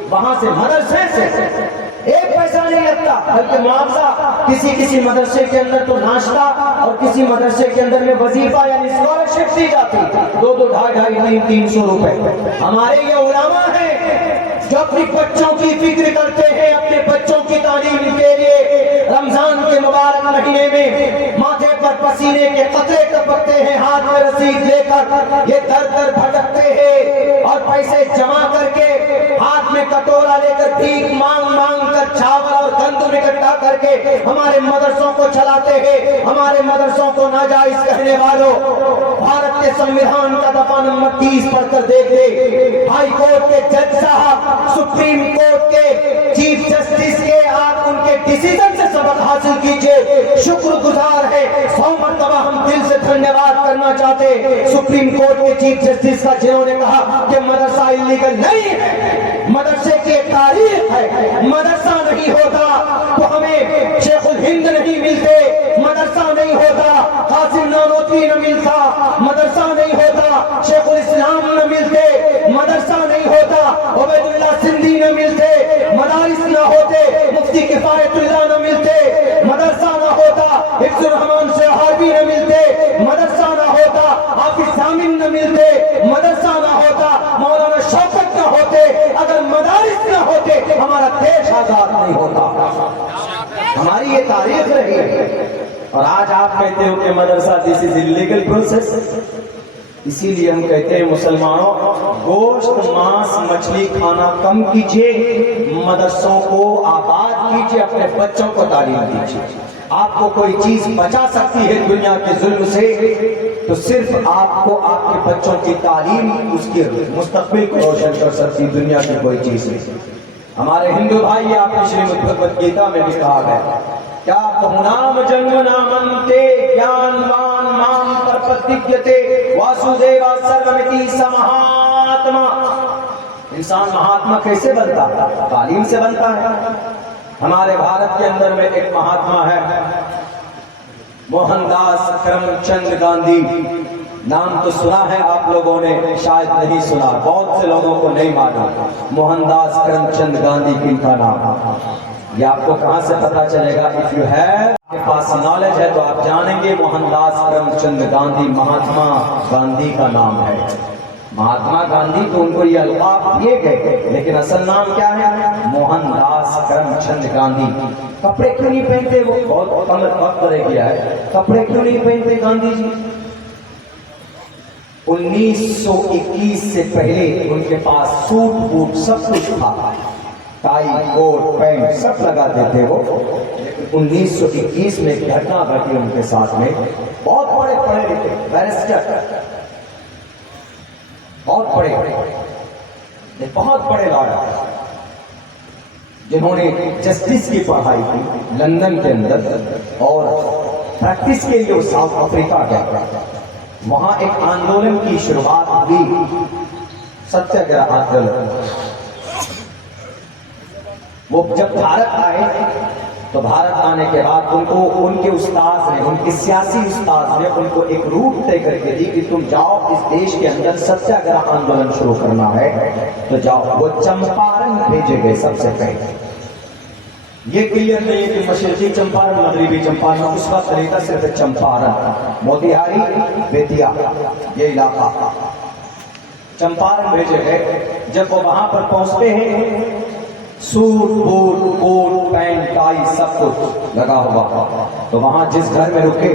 وہاں سے مدرسے سے. ایک پیسہ نہیں لگتا، بلکہ معاوضہ کسی مدرسے کے اندر تو ناشتہ اور کسی مدرسے کے اندر میں وظیفہ یعنی اسکالرشپ دی جاتی 2-2 250 300 روپے. ہمارے یہ علماء ہیں جو اپنے بچوں کی فکر کرتے ہیں، اپنے بچوں کی تعلیم کے لیے رمضان کے مبارک مہینے میں ماتھے پر پسینے کے قطرے ٹپکتے ہیں، ہاتھ میں رسید لے کر یہ در در بھٹکتے ہیں اور پیسے جمع کر کے ہاتھ میں کٹورا لے کر بھیک مانگ کر چاول اور گندم اکٹھا کر کے ہمارے مدرسوں کو چلاتے ہیں. ہمارے مدرسوں کو ناجائز کہنے والوں، بھارت کے سنویدھان کا دفعہ نمبر 30 پڑھ کر دیکھ لے. ہائی کورٹ کے جج صاحب، سپریم کورٹ کے چیف جسٹس کے آپ ان کے ڈیسیزن سے سبق حاصل کیجئے. شکر گزار ہے، 100 مرتبہ ہم دل سے دھنیہ واد کرنا چاہتے سپریم کورٹ کے چیف جسٹس کا، جنہوں نے کہا کہ مدرسہ انلیگل نہیں ہے، مدرسے کی ایک تاریخ ہے. مدرسہ نہیں ہوتا تو ہمیں شیخ الہند نہیں ملتے، مدرسہ نہیں ہوتا قاسم نانوتوی نہ ملتا، مدرسہ نہیں ہوتا شیخ الاسلام نہ ملتے، مدرسہ نہیں ہوتا عبید اللہ سندھی نہ ملتے، مدارس نہ ہوتے مفتی کفایت اللہ نہ ملتے، مدرسہ نہ ہوتا حفظ الرحمان سہاربی نہ ملتے، مدرسہ نہ ہوتا حافظ ضامن نہ ملتے، مدرسہ نہ ہوتا مولانا شوکت نہ ہوتے. اگر مدارس نہ ہوتے ہمارا دیش آزاد نہیں ہوتا. ہماری یہ تاریخ رہی ہے. اور آج آپ کہتے ہو کہ مدرسہ دس از انلیگل پروسیس. اسی لیے ہم کہتے ہیں مسلمانوں، گوشت ماس مچھلی کھانا کم کیجئے، مدرسوں کو آباد کیجئے، اپنے بچوں کو تعلیم دیجئے. آپ کو کوئی چیز بچا سکتی ہے دنیا کے ظلم سے تو صرف آپ کو آپ کے بچوں کی تعلیم اس کے مستقبل کو روشن کر سکتی، دنیا کی کوئی چیز نہیں. ہمارے ہندو بھائی آپ نے شریمد بھگوت گیتا میں بھی کہا ہے کیا پہنام جنم نامنتے گیانوان مام پرپتیتے واسودیوا سرومتی سمہاتما. انسان مہاتما کیسے بنتا ہے؟ تعلیم سے بنتا ہے. ہمارے بھارت کے اندر میں ایک مہاتما ہے موہن داس کرم چند گاندھی. نام تو سنا ہے آپ لوگوں نے، شاید نہیں سنا، بہت سے لوگوں کو نہیں معلوم. موہن داس کرم چند گاندھی کن کا نام؟ یہ آپ کو کہاں سے پتا چلے گا؟ اف یو ہیو، آپ کے پاس نالج ہے تو آپ جانیں گے موہن داس کرم چند گاندھی مہاتما گاندھی کا نام ہے. مہاتما گاندھی تو ان کو یہ القاب دیے گئے، لیکن اصل نام کیا ہے؟ موہن داس کرم چند گاندھی. کپڑے کیوں نہیں پہنتے؟ وہ بہت کم وقت رہ گیا ہے. کپڑے کیوں نہیں پہنتے گاندھی جی؟ 1921 سے پہلے ان کے پاس سوٹ بوٹ سب کچھ تھا، ٹائی کوٹ پینٹ سب لگاتے تھے وہ، لیکن 1921 میں ایک گھٹنا گھٹی ان کے ساتھ میں، بہت بڑے پڑھے لکھے بیرسٹر، بہت بڑے لائر جنہوں نے جسٹس کی پڑھائی کی لندن کے اندر اور پریکٹس کے لیے وہ ساؤتھ افریقہ گیا، وہاں ایک آندولن کی شروعات ہوئی، ستیہ گرہ آندولن۔ وہ جب بھارت آئے تو بھارت آنے کے بعد ان کو ان کے استاذ نے، ان کے سیاسی استاذ نے ان کو ایک روٹ طے کر کے دی کہ تم جاؤ اس دیش کے اندر ستیہ گرہ آندولن شروع کرنا ہے تو جاؤ۔ وہ چمپارن بھیجے گئے سب سے پہلے۔ یہ کلیئر نہیں ہے کہ مشرقی چمپارن مغربی چمپارن، اس کا طریقہ صرف چمپارن، موتیہاری بیتیا یہ علاقہ چمپارن بھیجے گئے۔ جب وہ وہاں پر پہنچتے ہیں suit boot coat pant tie سب کچھ لگا ہوا، تو وہاں جس گھر میں رکے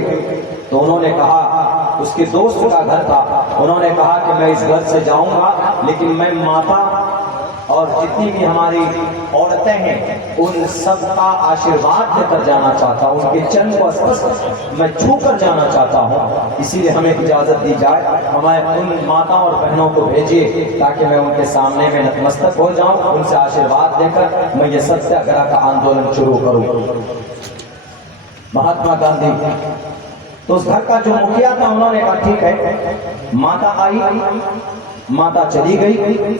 تو انہوں نے کہا، اس کے دوست کا گھر تھا، انہوں نے کہا کہ میں اس گھر سے جاؤں گا لیکن میں ماتا اور جتنی بھی ہماری عورتیں ہیں ان سب کا آشیرواد لے کر جانا چاہتا ہوں، ان کے چرن کو میں چھو کر جانا چاہتا ہوں، اسی لیے ہمیں اجازت دی جائے، ہمیں ان ماتا اور بہنوں کو بھیجیے تاکہ میں ان کے سامنے میں نتمستک ہو جاؤں، ان سے آشیرواد دے کر میں یہ ستیہ گرہ کا آندولن شروع کروں۔ مہاتما گاندھی تو اس گھر کا جو مکھیا تھا انہوں نے کہا ٹھیک ہے، ماتا آئی، ماتا چلی گئی،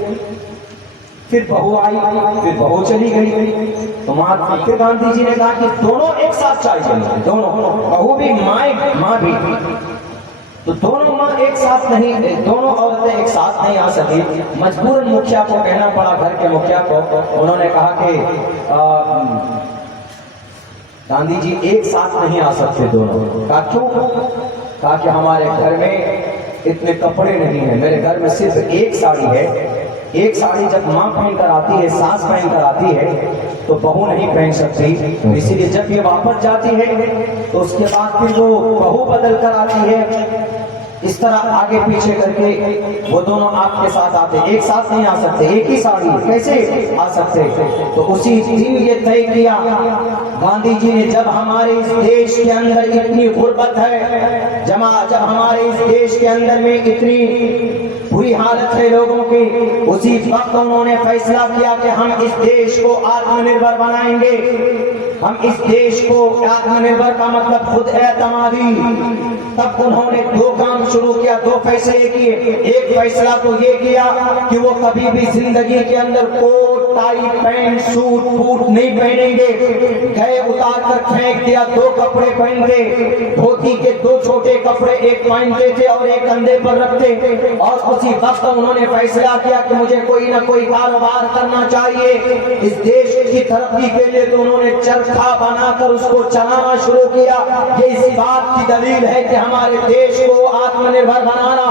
پھر بہو آئی، پھر بہو چلی گئی، تو پھر گاندھی جی نے کہا کہ دونوں ایک ساتھ چاہیے، دونوں بہو بھی ماں بھی، تو دونوں ماں ایک ساتھ نہیں، دونوں عورتیں ایک ساتھ نہیں آ سکی، مجبوراً مکھیا کو کہنا پڑا، گھر کے مکھیا کو، انہوں نے کہا کہ گاندھی جی ایک ساتھ نہیں آ سکتے دونوں۔ کہا کیوں؟ کہا کہ ہمارے گھر میں اتنے کپڑے نہیں ہیں، میرے گھر میں صرف ایک ساڑی ہے، ایک ساڑی جب ماں پہن کر آتی ہے، ساس پہن کر آتی ہے تو بہو نہیں پہن سکتی، اسی لیے جب یہ واپس جاتی ہے تو اس کے بعد پھر وہ بہو بدل کر آتی ہے، اس طرح آگے پیچھے کر کے وہ دونوں آپ کے ساتھ آتے، ایک ساتھ نہیں آ سکتے، ایک ہی ساڑی کیسے آ سکتے؟ تو اسی دن یہ طے کیا گاندھی جی نے، جب ہمارے اس دیش کے اندر اتنی غربت ہے، جب ہمارے اس دیش کے اندر میں اتنی بری حالت ہے لوگوں کی، اسی وقت انہوں نے فیصلہ کیا کہ ہم اس دیش کو آتم نربھر بنائیں گے، ہم اس دیش کو آتم نربھر کا مطلب خود اعتمادی۔ تب انہوں نے دو کام شروع کیا، دو فیصلے کیے۔ ایک فیصلہ تو یہ کیا کہ وہ کبھی بھی زندگی کے اندر کوٹ ٹائی پینٹ سوٹ بوٹ نہیں پہنیں گے، گئے اتار کر پھینک دیا، دو کپڑے پہن گئے، دھوتی کے دو چھوٹے کپڑے ایک پہنتے تھے اور ایک کندھے پر رکھتے، اور اسی وقت انہوں نے فیصلہ کیا کہ مجھے کوئی نہ کوئی کاروبار کرنا چاہیے اس دیش کی ترقی کے لیے، تو انہوں نے چرخا بنا کر اس کو چلانا شروع کیا۔ یہ اس بات کی دلیل ہے کہ ہمارے دیش کو آتم نربھر بنانا،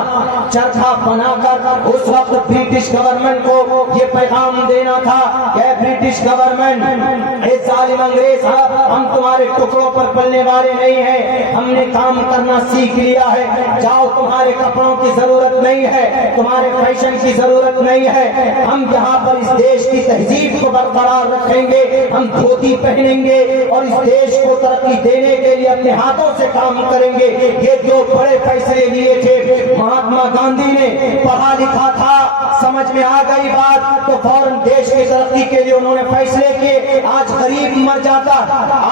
چرخا بنا کر اس وقت برٹش گورنمنٹ کو یہ پیغام دینا تھا کہ برٹش گورنمنٹ، اے ظالم انگریز، ہم تمہارے ٹکڑوں پر پلنے والے نہیں ہیں، ہم نے کام کرنا سیکھ لیا ہے، جاؤ، تمہارے کپڑوں کی ضرورت نہیں ہے، تمہارے فیشن کی ضرورت نہیں ہے، ہم یہاں پر اس دیش کی تہذیب کو برقرار رکھیں گے، ہم دھوتی پہنیں گے اور اس دیش کو ترقی دینے کے لیے اپنے ہاتھوں سے کام کریں گے۔ یہ جو بڑے فیصلے لیے تھے مہاتما گاندھی نے، پڑھا لکھا تھا، سمجھ میں آ گئی بات، تو فوراً دیش کی ترقی کے لیے انہوں نے فیصلے کیے۔ آج غریب مر جاتا،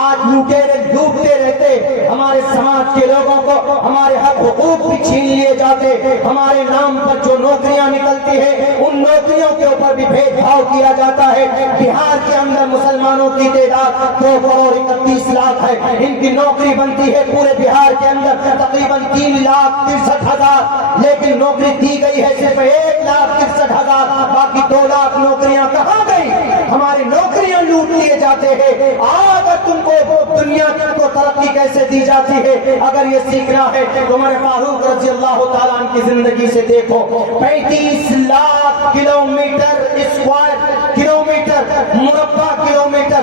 آج لوٹے ڈوبتے رہتے، ہمارے سماج کے لوگوں کو ہمارے حق حقوق بھی چھین لیے جاتے، ہمارے نام پر جو نوکریاں نکلتی ہیں ان نوکریوں کے اوپر بھی بھید بھاؤ کیا جاتا ہے۔ بہار کے اندر مسلمانوں کی تعداد 2.31 کروڑ ہے، ان کی نوکری بنتی ہے پورے بہار کے اندر تقریباً 3,63,000، لیکن نوکری دی گئی ہے صرف 1,63,000، باقی 2 لاکھ نوکریاں کہاں گئی؟ ہماری نوکریاں لوٹ لیے جاتے ہیں۔ اگر تم کو دنیا کو ترقی کیسے دی جاتی ہے، اگر یہ سیکھنا ہے تو عمر فاروق رضی اللہ تعالیٰ عنہ کی زندگی سے دیکھو، 35 لاکھ کلومیٹر اسکوائر کلومیٹر، مربع kilometre,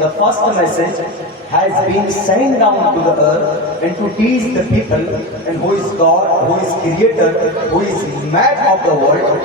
the first message has been sent down to the earth and to teach the people and who is God, who is creator, who is man of the world,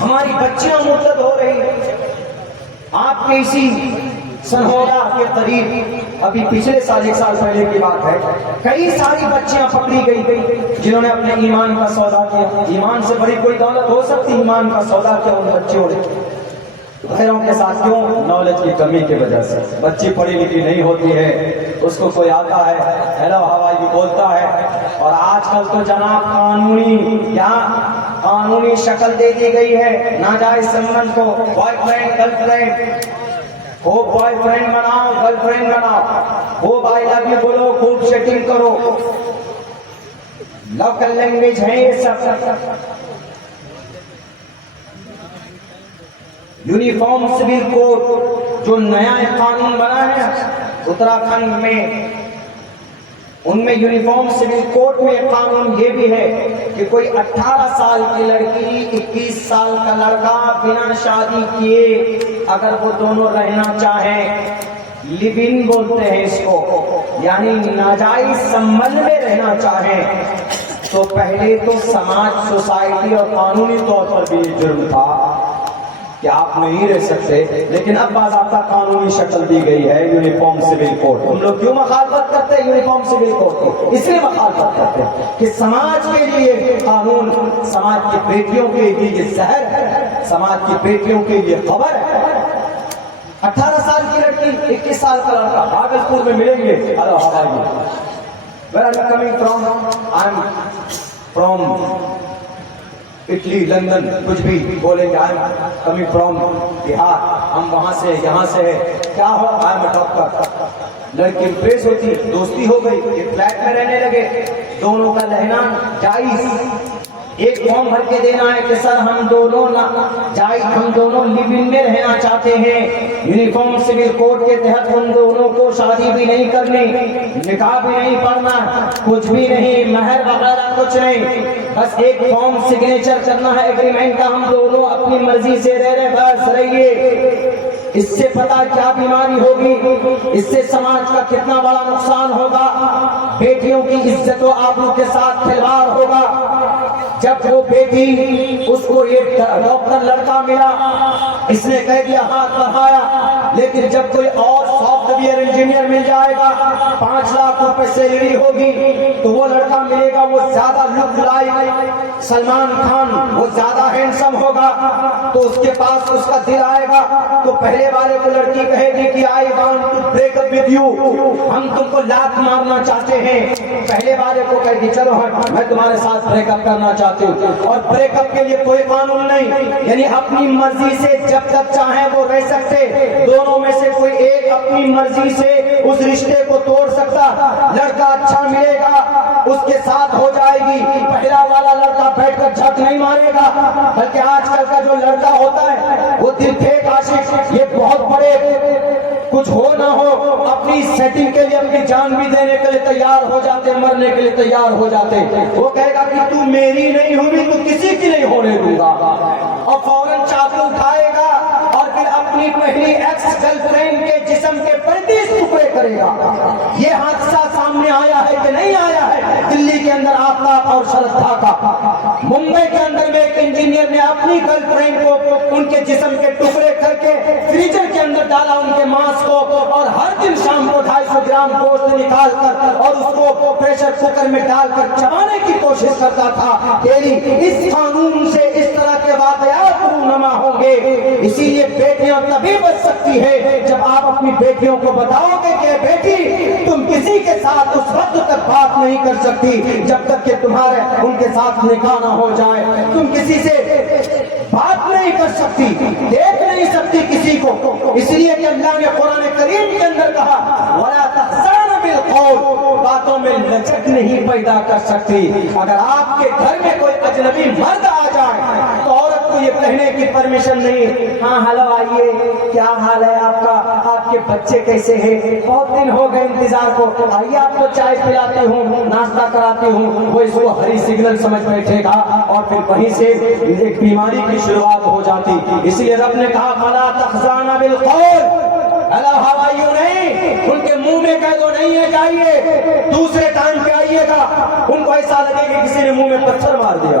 ہماری بچیاں مرتد ہو رہی ہیں. آپ کے اسی سنہولا کے قریب ابھی پچھلے سال 1 سال پہلے کی بات ہے، کئی ساری بچیاں پکڑی گئی جنہوں نے اپنے ایمان کا سودا کیا. ایمان سے بڑی کوئی دولت ہو سکتی؟ ایمان کا سودا کیا ان بچیوں نے غیروں کے ساتھ. کیوں؟ نالج کی کمی کی وجہ سے. بچی پڑھی لکھی نہیں ہوتی ہے، اس کو کوئی آتا ہے ہیلو ہاؤ آر یو بولتا ہے، اور آج کل تو جناب قانونی شکل دے دی گئی ہے ناجائز سنبندھ کو. بوائے فرینڈ گرل فرینڈ، خوب بوائے فرینڈ بناؤ گرل فرینڈ بناؤ، خوب آئی لو یو بولو، خوب چیٹنگ کرو. لوکل لینگویج ہے یہ سب. یونیفارم سول کوڈ جو نیا قانون بنا ہے اتراکھنڈ میں، ان میں یونیفارم سول کوڈ میں قانون یہ بھی ہے کہ کوئی 18 سال کی لڑکی 21 سال کا لڑکا بنا شادی کیے اگر وہ دونوں رہنا چاہیں، لیو ان بولتے ہیں اس کو، یعنی ناجائز سنبندھ میں رہنا چاہیں، تو پہلے تو سماج سوسائٹی اور قانونی طور پر بھی یہ جرم تھا کہ آپ نہیں رہ سکتے. لیکن اب باضابطہ قانونی شکل دی گئی ہے یونیفارم سول کوڈ. ہم لوگ کیوں مخالفت کرتے ہیں یونیفارم سول کوڈ کی؟ اس لیے مخالفت کرتے ہیں کہ سماج کے لیے قانون سماج کی بیٹیوں کے لیے یہ زہر ہے، سماج کی بیٹیوں کے لیے خبر ہے. 18 سال کی لڑکی 21 سال کا لڑکا بھاگلپور میں ملیں گے. Hello how are you, where are you coming from? I am from Italy, London, کچھ بھی بولیں گے. I am coming from Bihar, ہم وہاں سے یہاں سے ہے. کیا ہو؟ I am a doctor. لڑکی امپریس ہوتی، دوستی ہو گئی، ایک فلیٹ میں رہنے لگے، دونوں کا رہنا جائز. ایک فارم بھر کے دینا ہے کہ سر ہم دونوں لیو ان میں رہنا چاہتے ہیں. یونیفارم سول کوڈ کے تحت ہم دونوں کو شادی بھی نہیں کرنی، نکاح بھی نہیں پڑھنا، کچھ بھی نہیں، مہر وغیرہ کچھ نہیں، بس ایک فارم سگنیچر کرنا ہے ایگریمنٹ کا، ہم دونوں اپنی مرضی سے رہ رہے، بس رہیے. اس سے پتا کیا بیماری ہوگی، اس سے سماج کا کتنا بڑا نقصان ہوگا، بیٹیوں کی عزت و آبرو کے ساتھ کھلواڑ ہوگا. جب وہ بیٹی، اس کو ایک ڈاکٹر لڑکا ملا، اس نے کہہ دیا ہاتھ بڑھایا، لیکن جب کوئی اور سافٹ ویئر انجینئر مل جائے گا، 5 لاکھ روپے سیلری ہوگی، تو وہ لڑکا ملے گا، وہ زیادہ لک لائک سلمان خان، وہ زیادہ ہینڈسم ہوگا، تو اس کے پاس اس کا دل آئے گا. تو پہلے والے کو لڑکی کہے گی کہ I want to break up with you, ہم تم کو لات مارنا چاہتے ہیں. پہلے والے کو کہے گی چلو میں تمہارے ساتھ بریک اپ کرنا چاہتے ہوں، اور بریک اپ کے لیے کوئی قانون نہیں، یعنی اپنی مرضی سے جب تک چاہیں وہ رہ سکتے. دونوں میں سے کوئی ایک اپنی مرضی سے اس رشتے کو توڑ سکتا. لڑکا اچھا ملے گا، اس کے ساتھ ہو جائے گی. پہلا والا لڑکا بیٹھ کر جھک نہیں مارے گا، بلکہ آج کل کا جو لڑکا ہوتا ہے وہ دل پھینک عاشق، یہ بہت بڑے کچھ ہو نہ ہو اپنی سیٹنگ کے لیے اپنی جان بھی دینے کے لیے تیار ہو جاتے، مرنے کے لیے تیار ہو جاتے. وہ کہے گا کہ تو میری نہیں ہوگی تو کسی کی نہیں ہونے دوں گا، اور فوراً چاقو اٹھائے گا اور پھر اپنی پہلی ایکس گرل فرینڈ کے جسم کے 35 ٹکڑے کرے گا. یہ حادثہ سامنے آیا ہے کہ نہیں آیا ہے؟ دلی کے اندر آفتاب اور شردھا کا، ممبئی کے اندر میں ایک انجینئر نے اپنی گرل فرینڈ کو ان کے جسم کے ٹکڑے کر کے فریزر کے اندر ڈالا ان کے ماس کو، اور ہر دن شام کو 250 گرام گوشت نکال کر اور اس کو پریشر کوکر میں ڈال کر چبانے کی کوشش کرتا تھا. تیری اس قانون سے اس طرح کے واقعات رونما ہوں گے. اسی لیے بیٹیاں تبھی بچ سکتی ہے جب آپ اپنی بیٹیوں کو بتاؤ گے کہ بیٹی تم کسی کے ساتھ اس وقت تک بات نہیں کر سکتی جب تک کہ تمہارے ان کے ساتھ نکاح نہ ہو جائے. تم کسی سے بات نہیں کر سکتی، دیکھ نہیں سکتی کسی کو، اس لیے کہ اللہ نے قرآن کریم کے اندر کہا وَلَا تَخْضَعْنَ بِالْقَوْلِ، باتوں میں لچک نہیں پیدا کر سکتی. اگر آپ کے گھر میں کوئی اجنبی مرد آ جائے تو عورت کو یہ کہنے کی پرمیشن نہیں، ہاں ہلو آئیے، کیا حال ہے آپ کا، آپ کے بچے کیسے ہیں، بہت دن ہو گئے انتظار کو، آئیے آپ کو چائے پلاتی ہوں، ناشتہ کراتی ہوں. وہ اس کو ہری سگنل سمجھ بیٹھے گا، اور پھر وہیں سے ایک بیماری کی شروعات ہو جاتی. اس لیے رب نے کہا فَلَا تَخْضَعْنَ بِالْقَوْلِ، ہلو ہوائیو نہیں، ان کے منہ میں کہہ دو نہیں ہے جائیے، دوسرے ٹائم پہ آئیے گا. ان کو ایسا لگے کہ کسی نے منہ میں پتھر مار دیا.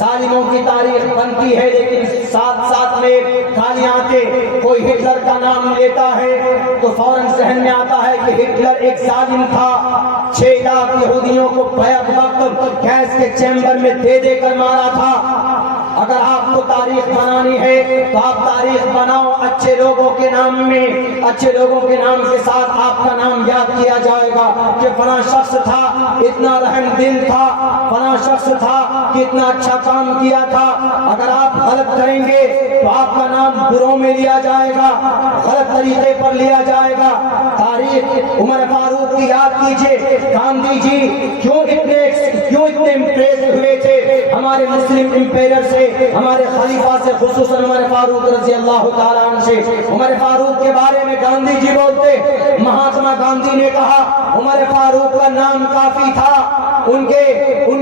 ظالموں کی تاریخ بنتی ہے لیکن ساتھ ساتھ میں گالیاں آتے. کوئی ہٹلر کا نام لیتا ہے تو فوراً ذہن میں آتا ہے کہ ہٹلر ایک ظالم تھا, 6 لاکھ یہودیوں کو بیک وقت گیس کے چیمبر میں دے کر مارا تھا. اگر آپ کو تاریخ بنانی ہے تو آپ تاریخ بناؤ اچھے لوگوں کے نام میں, اچھے لوگوں کے نام کے ساتھ آپ کا نام یاد کیا جائے گا کہ فلاں شخص تھا اتنا رحم دل تھا, فلاں شخص تھا کہ اتنا اچھا کام کیا تھا. اگر آپ غلط کریں گے تو آپ کا نام بروں میں لیا جائے گا, غلط طریقے پر لیا جائے گا. تاریخ عمر فاروق کی یاد کیجئے, گاندھی جی کیوں اتنے امپریس ہوئے تھے ہمارے مسلم امپیرر سے, ہمارے خلیفہ سے, خصوصاً عمر فاروق رضی اللہ تعالیٰ عنہ سے. عمر فاروق کے بارے میں گاندھی جی بولتے, مہاتما گاندھی نے کہا عمر فاروق کا نام کافی تھا, ان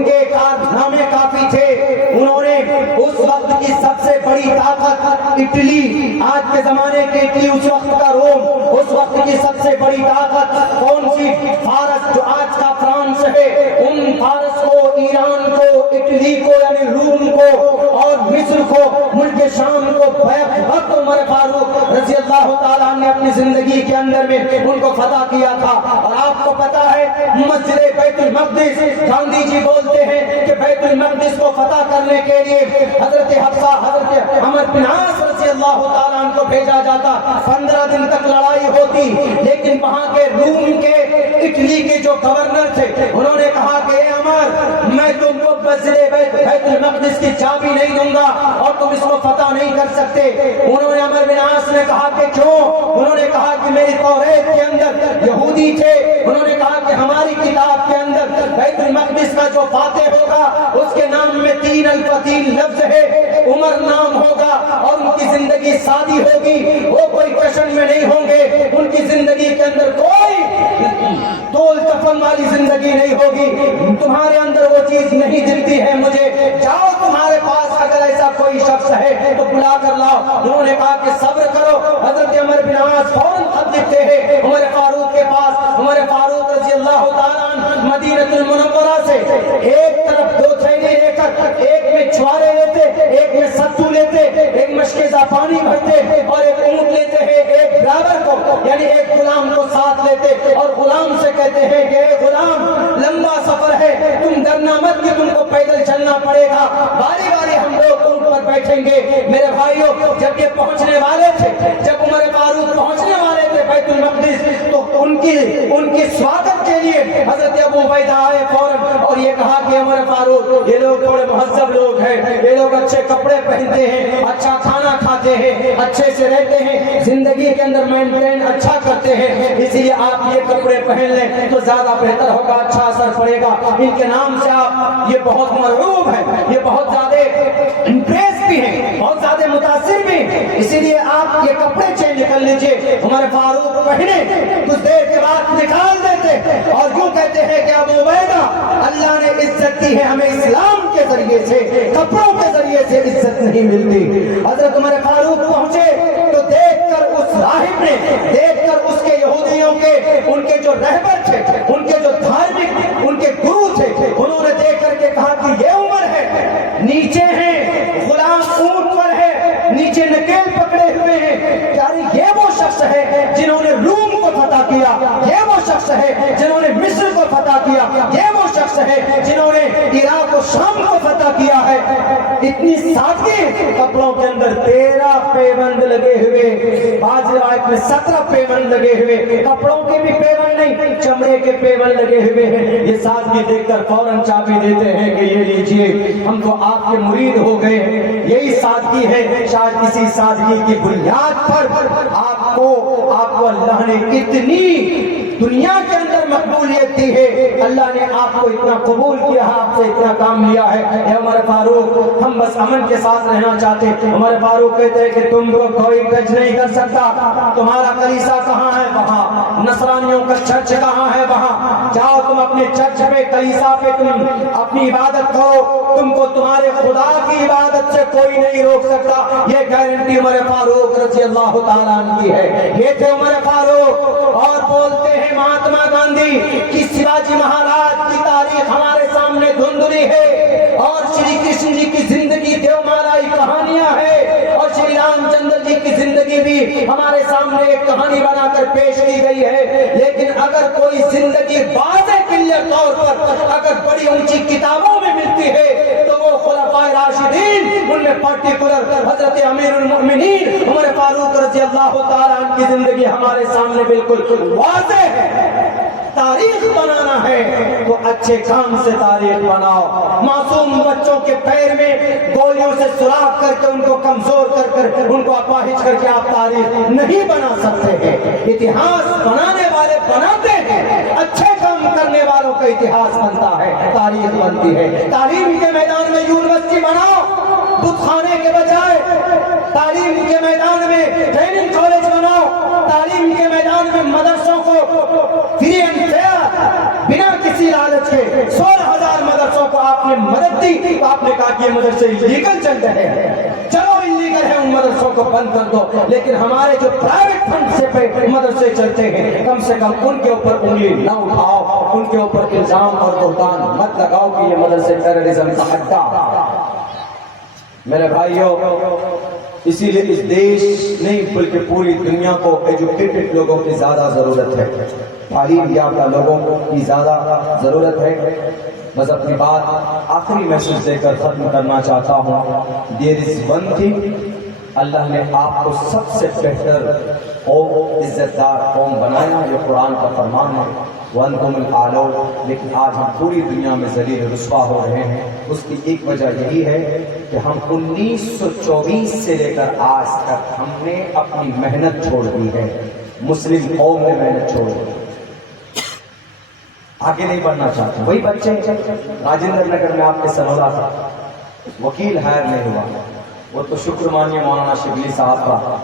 کے کارنامے کافی تھے. انہوں نے اس وقت کی سب سے بڑی طاقت اٹلی, آج کے زمانے کے اٹلی, اس وقت کا روم, اس وقت کی سب سے بڑی طاقت کون سی؟ فارس, جو آج کا فرانس ہے. ان فارس کو, ایران کو, اٹلی کو یعنی روم کو اور مصر کو, ملک شام کو بیک وقت عمر فاروق رضی اللہ تعالیٰ نے اپنی زندگی کے اندر میں ان کو فتح کیا تھا. اور آپ کو پتا ہے مسجد بیت المقدس, گاندھی جی بولتے ہیں کہ بیت المقدس کو فتح کرنے کے لیے حضرت حفصہ, حضرت عمر بن عاص رضی اللہ تعالیٰ عنہ کو بھیجا جاتا. 15 دن تک لڑائی ہوتی, لیکن وہاں کے روم کے, اٹلی کے جو گورنر تھے انہوں نے کہا کہ اے عمر, میں تم کو مسجد بیت المقدس کی چابی نہیں دوں گا اور تم اس کو فتح نہیں کر سکتے. انہوں نے, عمر بن عاص نے کہا کہ کیوں؟ انہوں نے کہا کہ میری توریت کے اندر یہودی تھے, انہوں نے کہا کہ ہماری کتاب کے اندر بیت المقدس کا جو فاتح ہوگا اس کے نام میں 3 الف لفظ ہے, عمر نام ہوگا اور ان کی زندگی سادی ہوگی, وہ کوئی جشن میں نہیں ہوں گے, ان کی زندگی کے اندر کوئی طول تفن والی زندگی نہیں ہوگی. تمہارے اندر وہ چیز نہیں دکھتی ہے مجھے, جاؤ تمہارے پاس اگر ایسا کوئی شخص ہے تو بلا کر لاؤ. انہوں نے کہا کہ صبر کرو. حضرت عمر بن عاص فوراً خط لکھتے ہیں عمر فاروق کے پاس. عمر فاروق رضی اللہ تعالیٰ عنہ مدینہ المنورہ سے ایک طرف 2 تھیلی لے کر, ایک میں چھوارے لیتے, ایک میں ستو لیتے, ایک مشکیزہ پانی بھرتے اور ایک اونٹ لیتے ہیں, ایک ڈرائیور کو یعنی ایک غلام کو ساتھ لیتے اور غلام سے کہتے ہیں کہ اے غلام, لمبا سفر ہے, تم ڈرنا مت کہ تم کو پیدل چلنا پڑے گا, باری باری ہم لوگ اونٹ پر بیٹھیں گے. میرے بھائیوں, جب یہ پہنچنے والے تھے, جب عمر فاروق پہنچنے والے تھے بیت المقدس, تو ان کی سواگت کے لیے حضرت ابو عبیدہ آئے فوراً اور یہ کہا کہ عمر فاروق, یہ لوگ تھوڑے مہذب لوگ ہیں, یہ لوگ اچھے کپڑے پہنتے ہیں, اچھا کھانا کھاتے ہیں, اچھے سے رہتے ہیں, زندگی کے اندر مینٹین اچھا کرتے ہیں, اسی لیے آپ یہ کپڑے پہن لیں تو زیادہ بہتر ہوگا, اچھا اثر پڑے گا. ان کے نام سے آپ, یہ بہت مرعوب ہے, یہ بہت زیادہ امپریس بھی ہیں, بہت زیادہ متاثر بھی ہیں, اسی لیے آپ یہ کپڑے چینج کر لیجئے. عمر فاروق پہنے, کچھ دیر کے بعد نکال دیتے اور یوں کہتے ہیں کہ ابو عبیدہ, اللہ نے عزت دی ہے ہمیں اسلام کے ذریعے سے, کپڑوں کے ذریعے سے عزت نہیں ملتی. حضرت عمر فاروق پہنچے تو دیکھ کر اس راہب نے, دیکھ کر اس کے یہودیوں کے, ان کے جو رہبر تھے, ان کے جو دھارمک, ان کے گرو تھے, انہوں نے دیکھ کر کے کہا کہ یہ عمر ہے, نیچے ہیں, غلام اونٹ پر ہے, نیچے نکیل پکڑے ہوئے ہیں, یعنی یہ وہ شخص ہے جنہوں نے روم کو فتح کیا, یہ وہ شخص ہے جنہوں نے مصر کو فتح کیا, یہ وہ شخص ہے جنہوں نے عراق و شام کو فتح کیا ہے. اتنی سادگی, کپڑوں کے اندر 13 پیوند لگے ہوئے, بعض روایت میں 17 پیوند لگے ہوئے, کپڑوں کے بھی پیوند نہیں, چمڑے کے پیوند لگے ہوئے ہیں. یہ سادگی دیکھ کر فوراً چابی دیتے ہیں کہ یہ لیجئے, ہم تو آپ کے مرید ہو گئے. یہی سادگی ہے, شاید اسی سادگی کی بنیاد پر آپ کو اللہ نے اتنی دنیا کے اندر مقبولیت دی ہے, اللہ نے آپ کو اتنا قبول کیا, آپ سے اتنا کام لیا ہے. اے عمر فاروق, ہم بس امن کے ساتھ رہنا چاہتے. عمر فاروق کہتے ہیں کہ تم کو کوئی ٹچ نہیں کر سکتا, تمہارا کلیسا کہاں ہے وہاں, نصرانیوں کا چرچ کہاں ہے وہاں, جاؤ تم اپنے چرچ پہ, کلیسا پہ تم اپنی عبادت کرو, تم کو تمہارے خدا کی عبادت سے کوئی نہیں روک سکتا. یہ گارنٹی عمر فاروق رضی اللہ تعالیٰ عنہ کی ہے. یہ تھے عمر فاروق. اور بولتے ہیں مہاتما گاندھی کہ شیواجی مہاراج کی تاریخ ہمارے سامنے دھندلی ہے اور شری کرشن جی کی زندگی دیومالائی کہانیاں ہے اور شری رام چندر جی کی زندگی بھی ہمارے سامنے ایک کہانی بنا کر پیش کی گئی ہے. لیکن اگر کوئی زندگی واضح کلیئر طور پر اگر بڑی اونچی کتابوں میں ملتی ہے تو وہ خلفائے راشدین، ان میں پرٹیکولر حضرت امیر المؤمنین عمر فاروق رضی اللہ تعالیٰ عنہ کی زندگی ہمارے سامنے بالکل واضح ہے. تاریخ بنانا ہے تو اچھے کام سے تاریخ بناؤ. معصوم بچوں کے پیر میں گولیوں سے سوراخ کر کے ان کو کمزور کر کر ان کو اپاہج کر کے آپ تاریخ نہیں بنا سکتے ہیں. اتہاس بنانے والے بناتے ہیں، اچھے کام کرنے والوں کا اتہاس بنتا ہے، تاریخ بنتی ہے. تعلیم کے میدان میں یونیورسٹی بناؤ بت خانے کے بجائے. تعلیم کے میدان میں ٹریننگ کالج بناؤ. تعلیم کے میدان میں مدرسوں کو فری اینڈ فیئر بنا کسی لالچ کے 16,000 مدرسوں کو آپ نے مدد دی تو آپ نے کہا کہ یہ مدرسے انلیگل چل رہے ہیں. چلو انلیگل ہے، ان مدرسوں کو بند کر دو، لیکن ہمارے جو پرائیویٹ فنڈ سے پہ مدرسے چلتے ہیں کم سے کم ان کے اوپر انگلی نہ اٹھاؤ، ان کے اوپر الزام اور بہتان مت لگاؤ کہ یہ مدرسے ٹیررزم کا اڈا. میرے بھائیوں، اسی لیے اس دیش نہیں بلکہ پوری دنیا کو ایجوکیٹڈ لوگوں کی زیادہ ضرورت ہے، تعلیم یافتہ لوگوں کی زیادہ ضرورت ہے. بس اپنی بات آخری میسج دے کر ختم کرنا چاہتا ہوں. دیر از ون تھنگ، اللہ نے آپ کو سب سے بہتر قوم، عزت دار قوم بنایا، یہ قرآن کا فرمان ہے. وَأَنْتُمُ الْأَعْلَوْنَ. لیکن آج ہم پوری دنیا میں ذلیل رسوا ہو رہے ہیں. اس کی ایک وجہ یہی ہے کہ ہم 1924 سے لے کر آج تک ہم نے اپنی محنت چھوڑ دی ہے. مسلم قوم نے محنت چھوڑ دی، آگے نہیں بڑھنا چاہتے. وہی بچے راجندر نگر میں آپ کے سنولا تھا، وکیل ہائر نہیں ہوا، وہ تو شکر مانیے مولانا شبلی صاحب کا.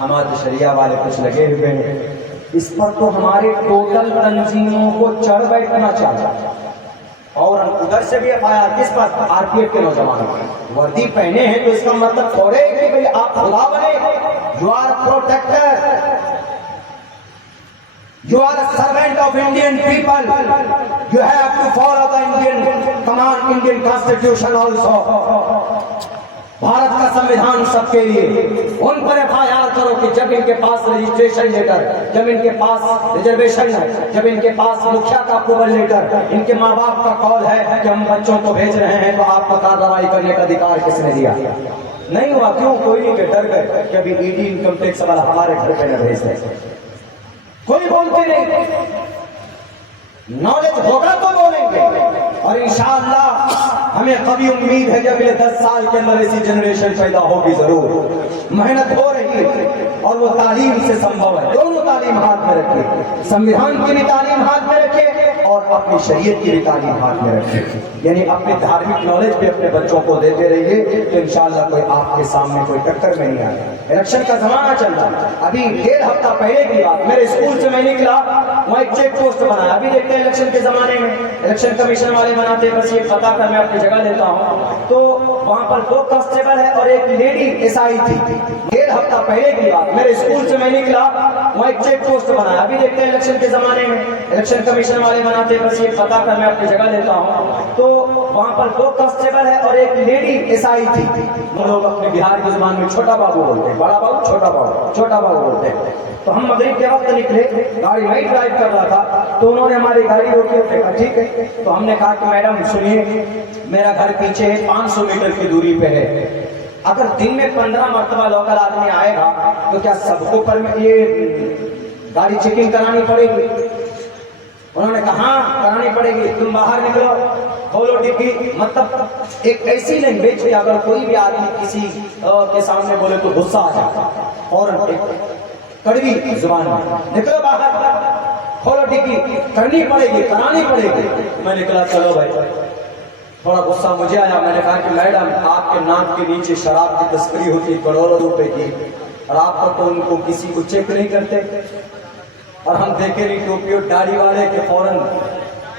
ہمارے شریعہ والے کچھ لگے ہوئے ہیں اس پر، تو ہمارے ٹوٹل تنظیموں کو چڑھ بیٹھنا چاہیے. اور ادھر سے بھی FIR کس پر؟ RPF کے نوجوانوں وردی پہنے ہیں تو اس کا مطلب تھوڑے کہ بھئی آپ خدا بنے. You are protector, you are a servant of Indian people. You have to follow the Indian constitution also. Bharat کا سمویدھان سب کے لیے. ان پر FIR کرو کہ جب ان کے پاس رجسٹریشن لیٹر، جب ان کے پاس ریزرویشن ہے، جب ان کے پاس مکھیا کا اپروول لیٹر، ان کے ماں باپ کا کال ہے کہ ہم بچوں کو بھیج رہے ہیں تو آپ کا کارروائی کرنے کا ادھیکار کس نے دیا؟ نہیں ہوا. کیوں؟ کوئی نہیں، کہ ڈر گئے کہ ابھی ED انکم ٹیکس والا ہمارے گھر پہ نہ بھیج دے. کوئی بولتے نہیں. نالج ہوگا تو بولیں گے. اور انشاءاللہ ہمیں کبھی امید ہے کہ اگلے 10 سال کے اندر ایسی جنریشن پیدا ہوگی ضرور. محنت ہو رہی ہے اور وہ تعلیم سے سمبھو ہے. دونوں تعلیم ہاتھ میں رکھے، سمویدھان کی بھی تعلیم ہاتھ میں رکھے اور اپنی شریعت کی بھی تعلیم ہاتھ میں رکھے. یعنی اپنے دھارمک نالج بھی اپنے بچوں کو دیتے رہیے تو انشاءاللہ کوئی آپ کے سامنے کوئی ٹکر میں نہیں آئے. الیکشن کا زمانہ چل رہا ہے. ابھی 1.5 ہفتہ پہلے کی بات، میرے اسکول سے میں نکلا، وہاں ایک چیک پوسٹ بنایا. ابھی دیکھتے ہیں الیکشن کے زمانے میں الیکشن کمیشن والے بناتے ہیں، بس یہ پتا کر میں اپنی جگہ لیتا ہوں. تو وہاں پر 2 کانسٹیبل ہے اور ایک لیڈی SI تھی. 1.5 ہفتہ پہلے کی بات، میرے اسکول سے میں نکلا، وہاں ایک چیک پوسٹ بنایا. ابھی دیکھتے ہیں الیکشن کے زمانے میں الیکشن کمیشن والے بناتے ہیں، بس یہ پتا کر میں اپنی جگہ لیتا ہوں. تو وہاں پر 2 کانسٹیبل ہے اور ایک لیڈی SI تھی. وہ لوگ اپنے بہار کی زبان میں چھوٹا بابو بولتے ہیں، بڑا بابو چھوٹا بابو، چھوٹا بابو بولتے ہیں. تو ہم مغرب کے وقت نکلے، گاڑی میں ڈرائیو کر رہا تھا تو انہوں نے ہماری گاڑی روکی اور کہا ٹھیک ہے. تو ہم نے کہا کہ میڈم سنیے، میرا گھر پیچھے 500 میٹر کی دوری پہ ہے. اگر دن میں 15 مرتبہ لوکل آدمی آئے گا تو کیا سب کو یہ گاڑی چیکنگ کرانی پڑے گی؟ انہوں نے کہا ہاں کرانی پڑے گی. تم باہر نکلو، کھولو ڈگی. مطلب ایک ایسی لینگویج کہ اگر کوئی بھی آدمی کسی کے سامنے بولے تو غصہ آ جاتا، اور کڑوی زبان میں نکلو باہر، کھولو ڈگی. کرنی پڑے گی، کرانی پڑے گی. میں نکلا، چلو بھائی. تھوڑا غصہ مجھے آیا. میں نے کہا کہ میڈم آپ کے ناک کے نیچے شراب کی تسکری ہوتی کروڑوں روپے کی، اور آپ پر تو ان کو کسی کو چیک نہیں کرتے. اور ہم دیکھے نہیں ٹوپی اور داڑھی والے کے فوراً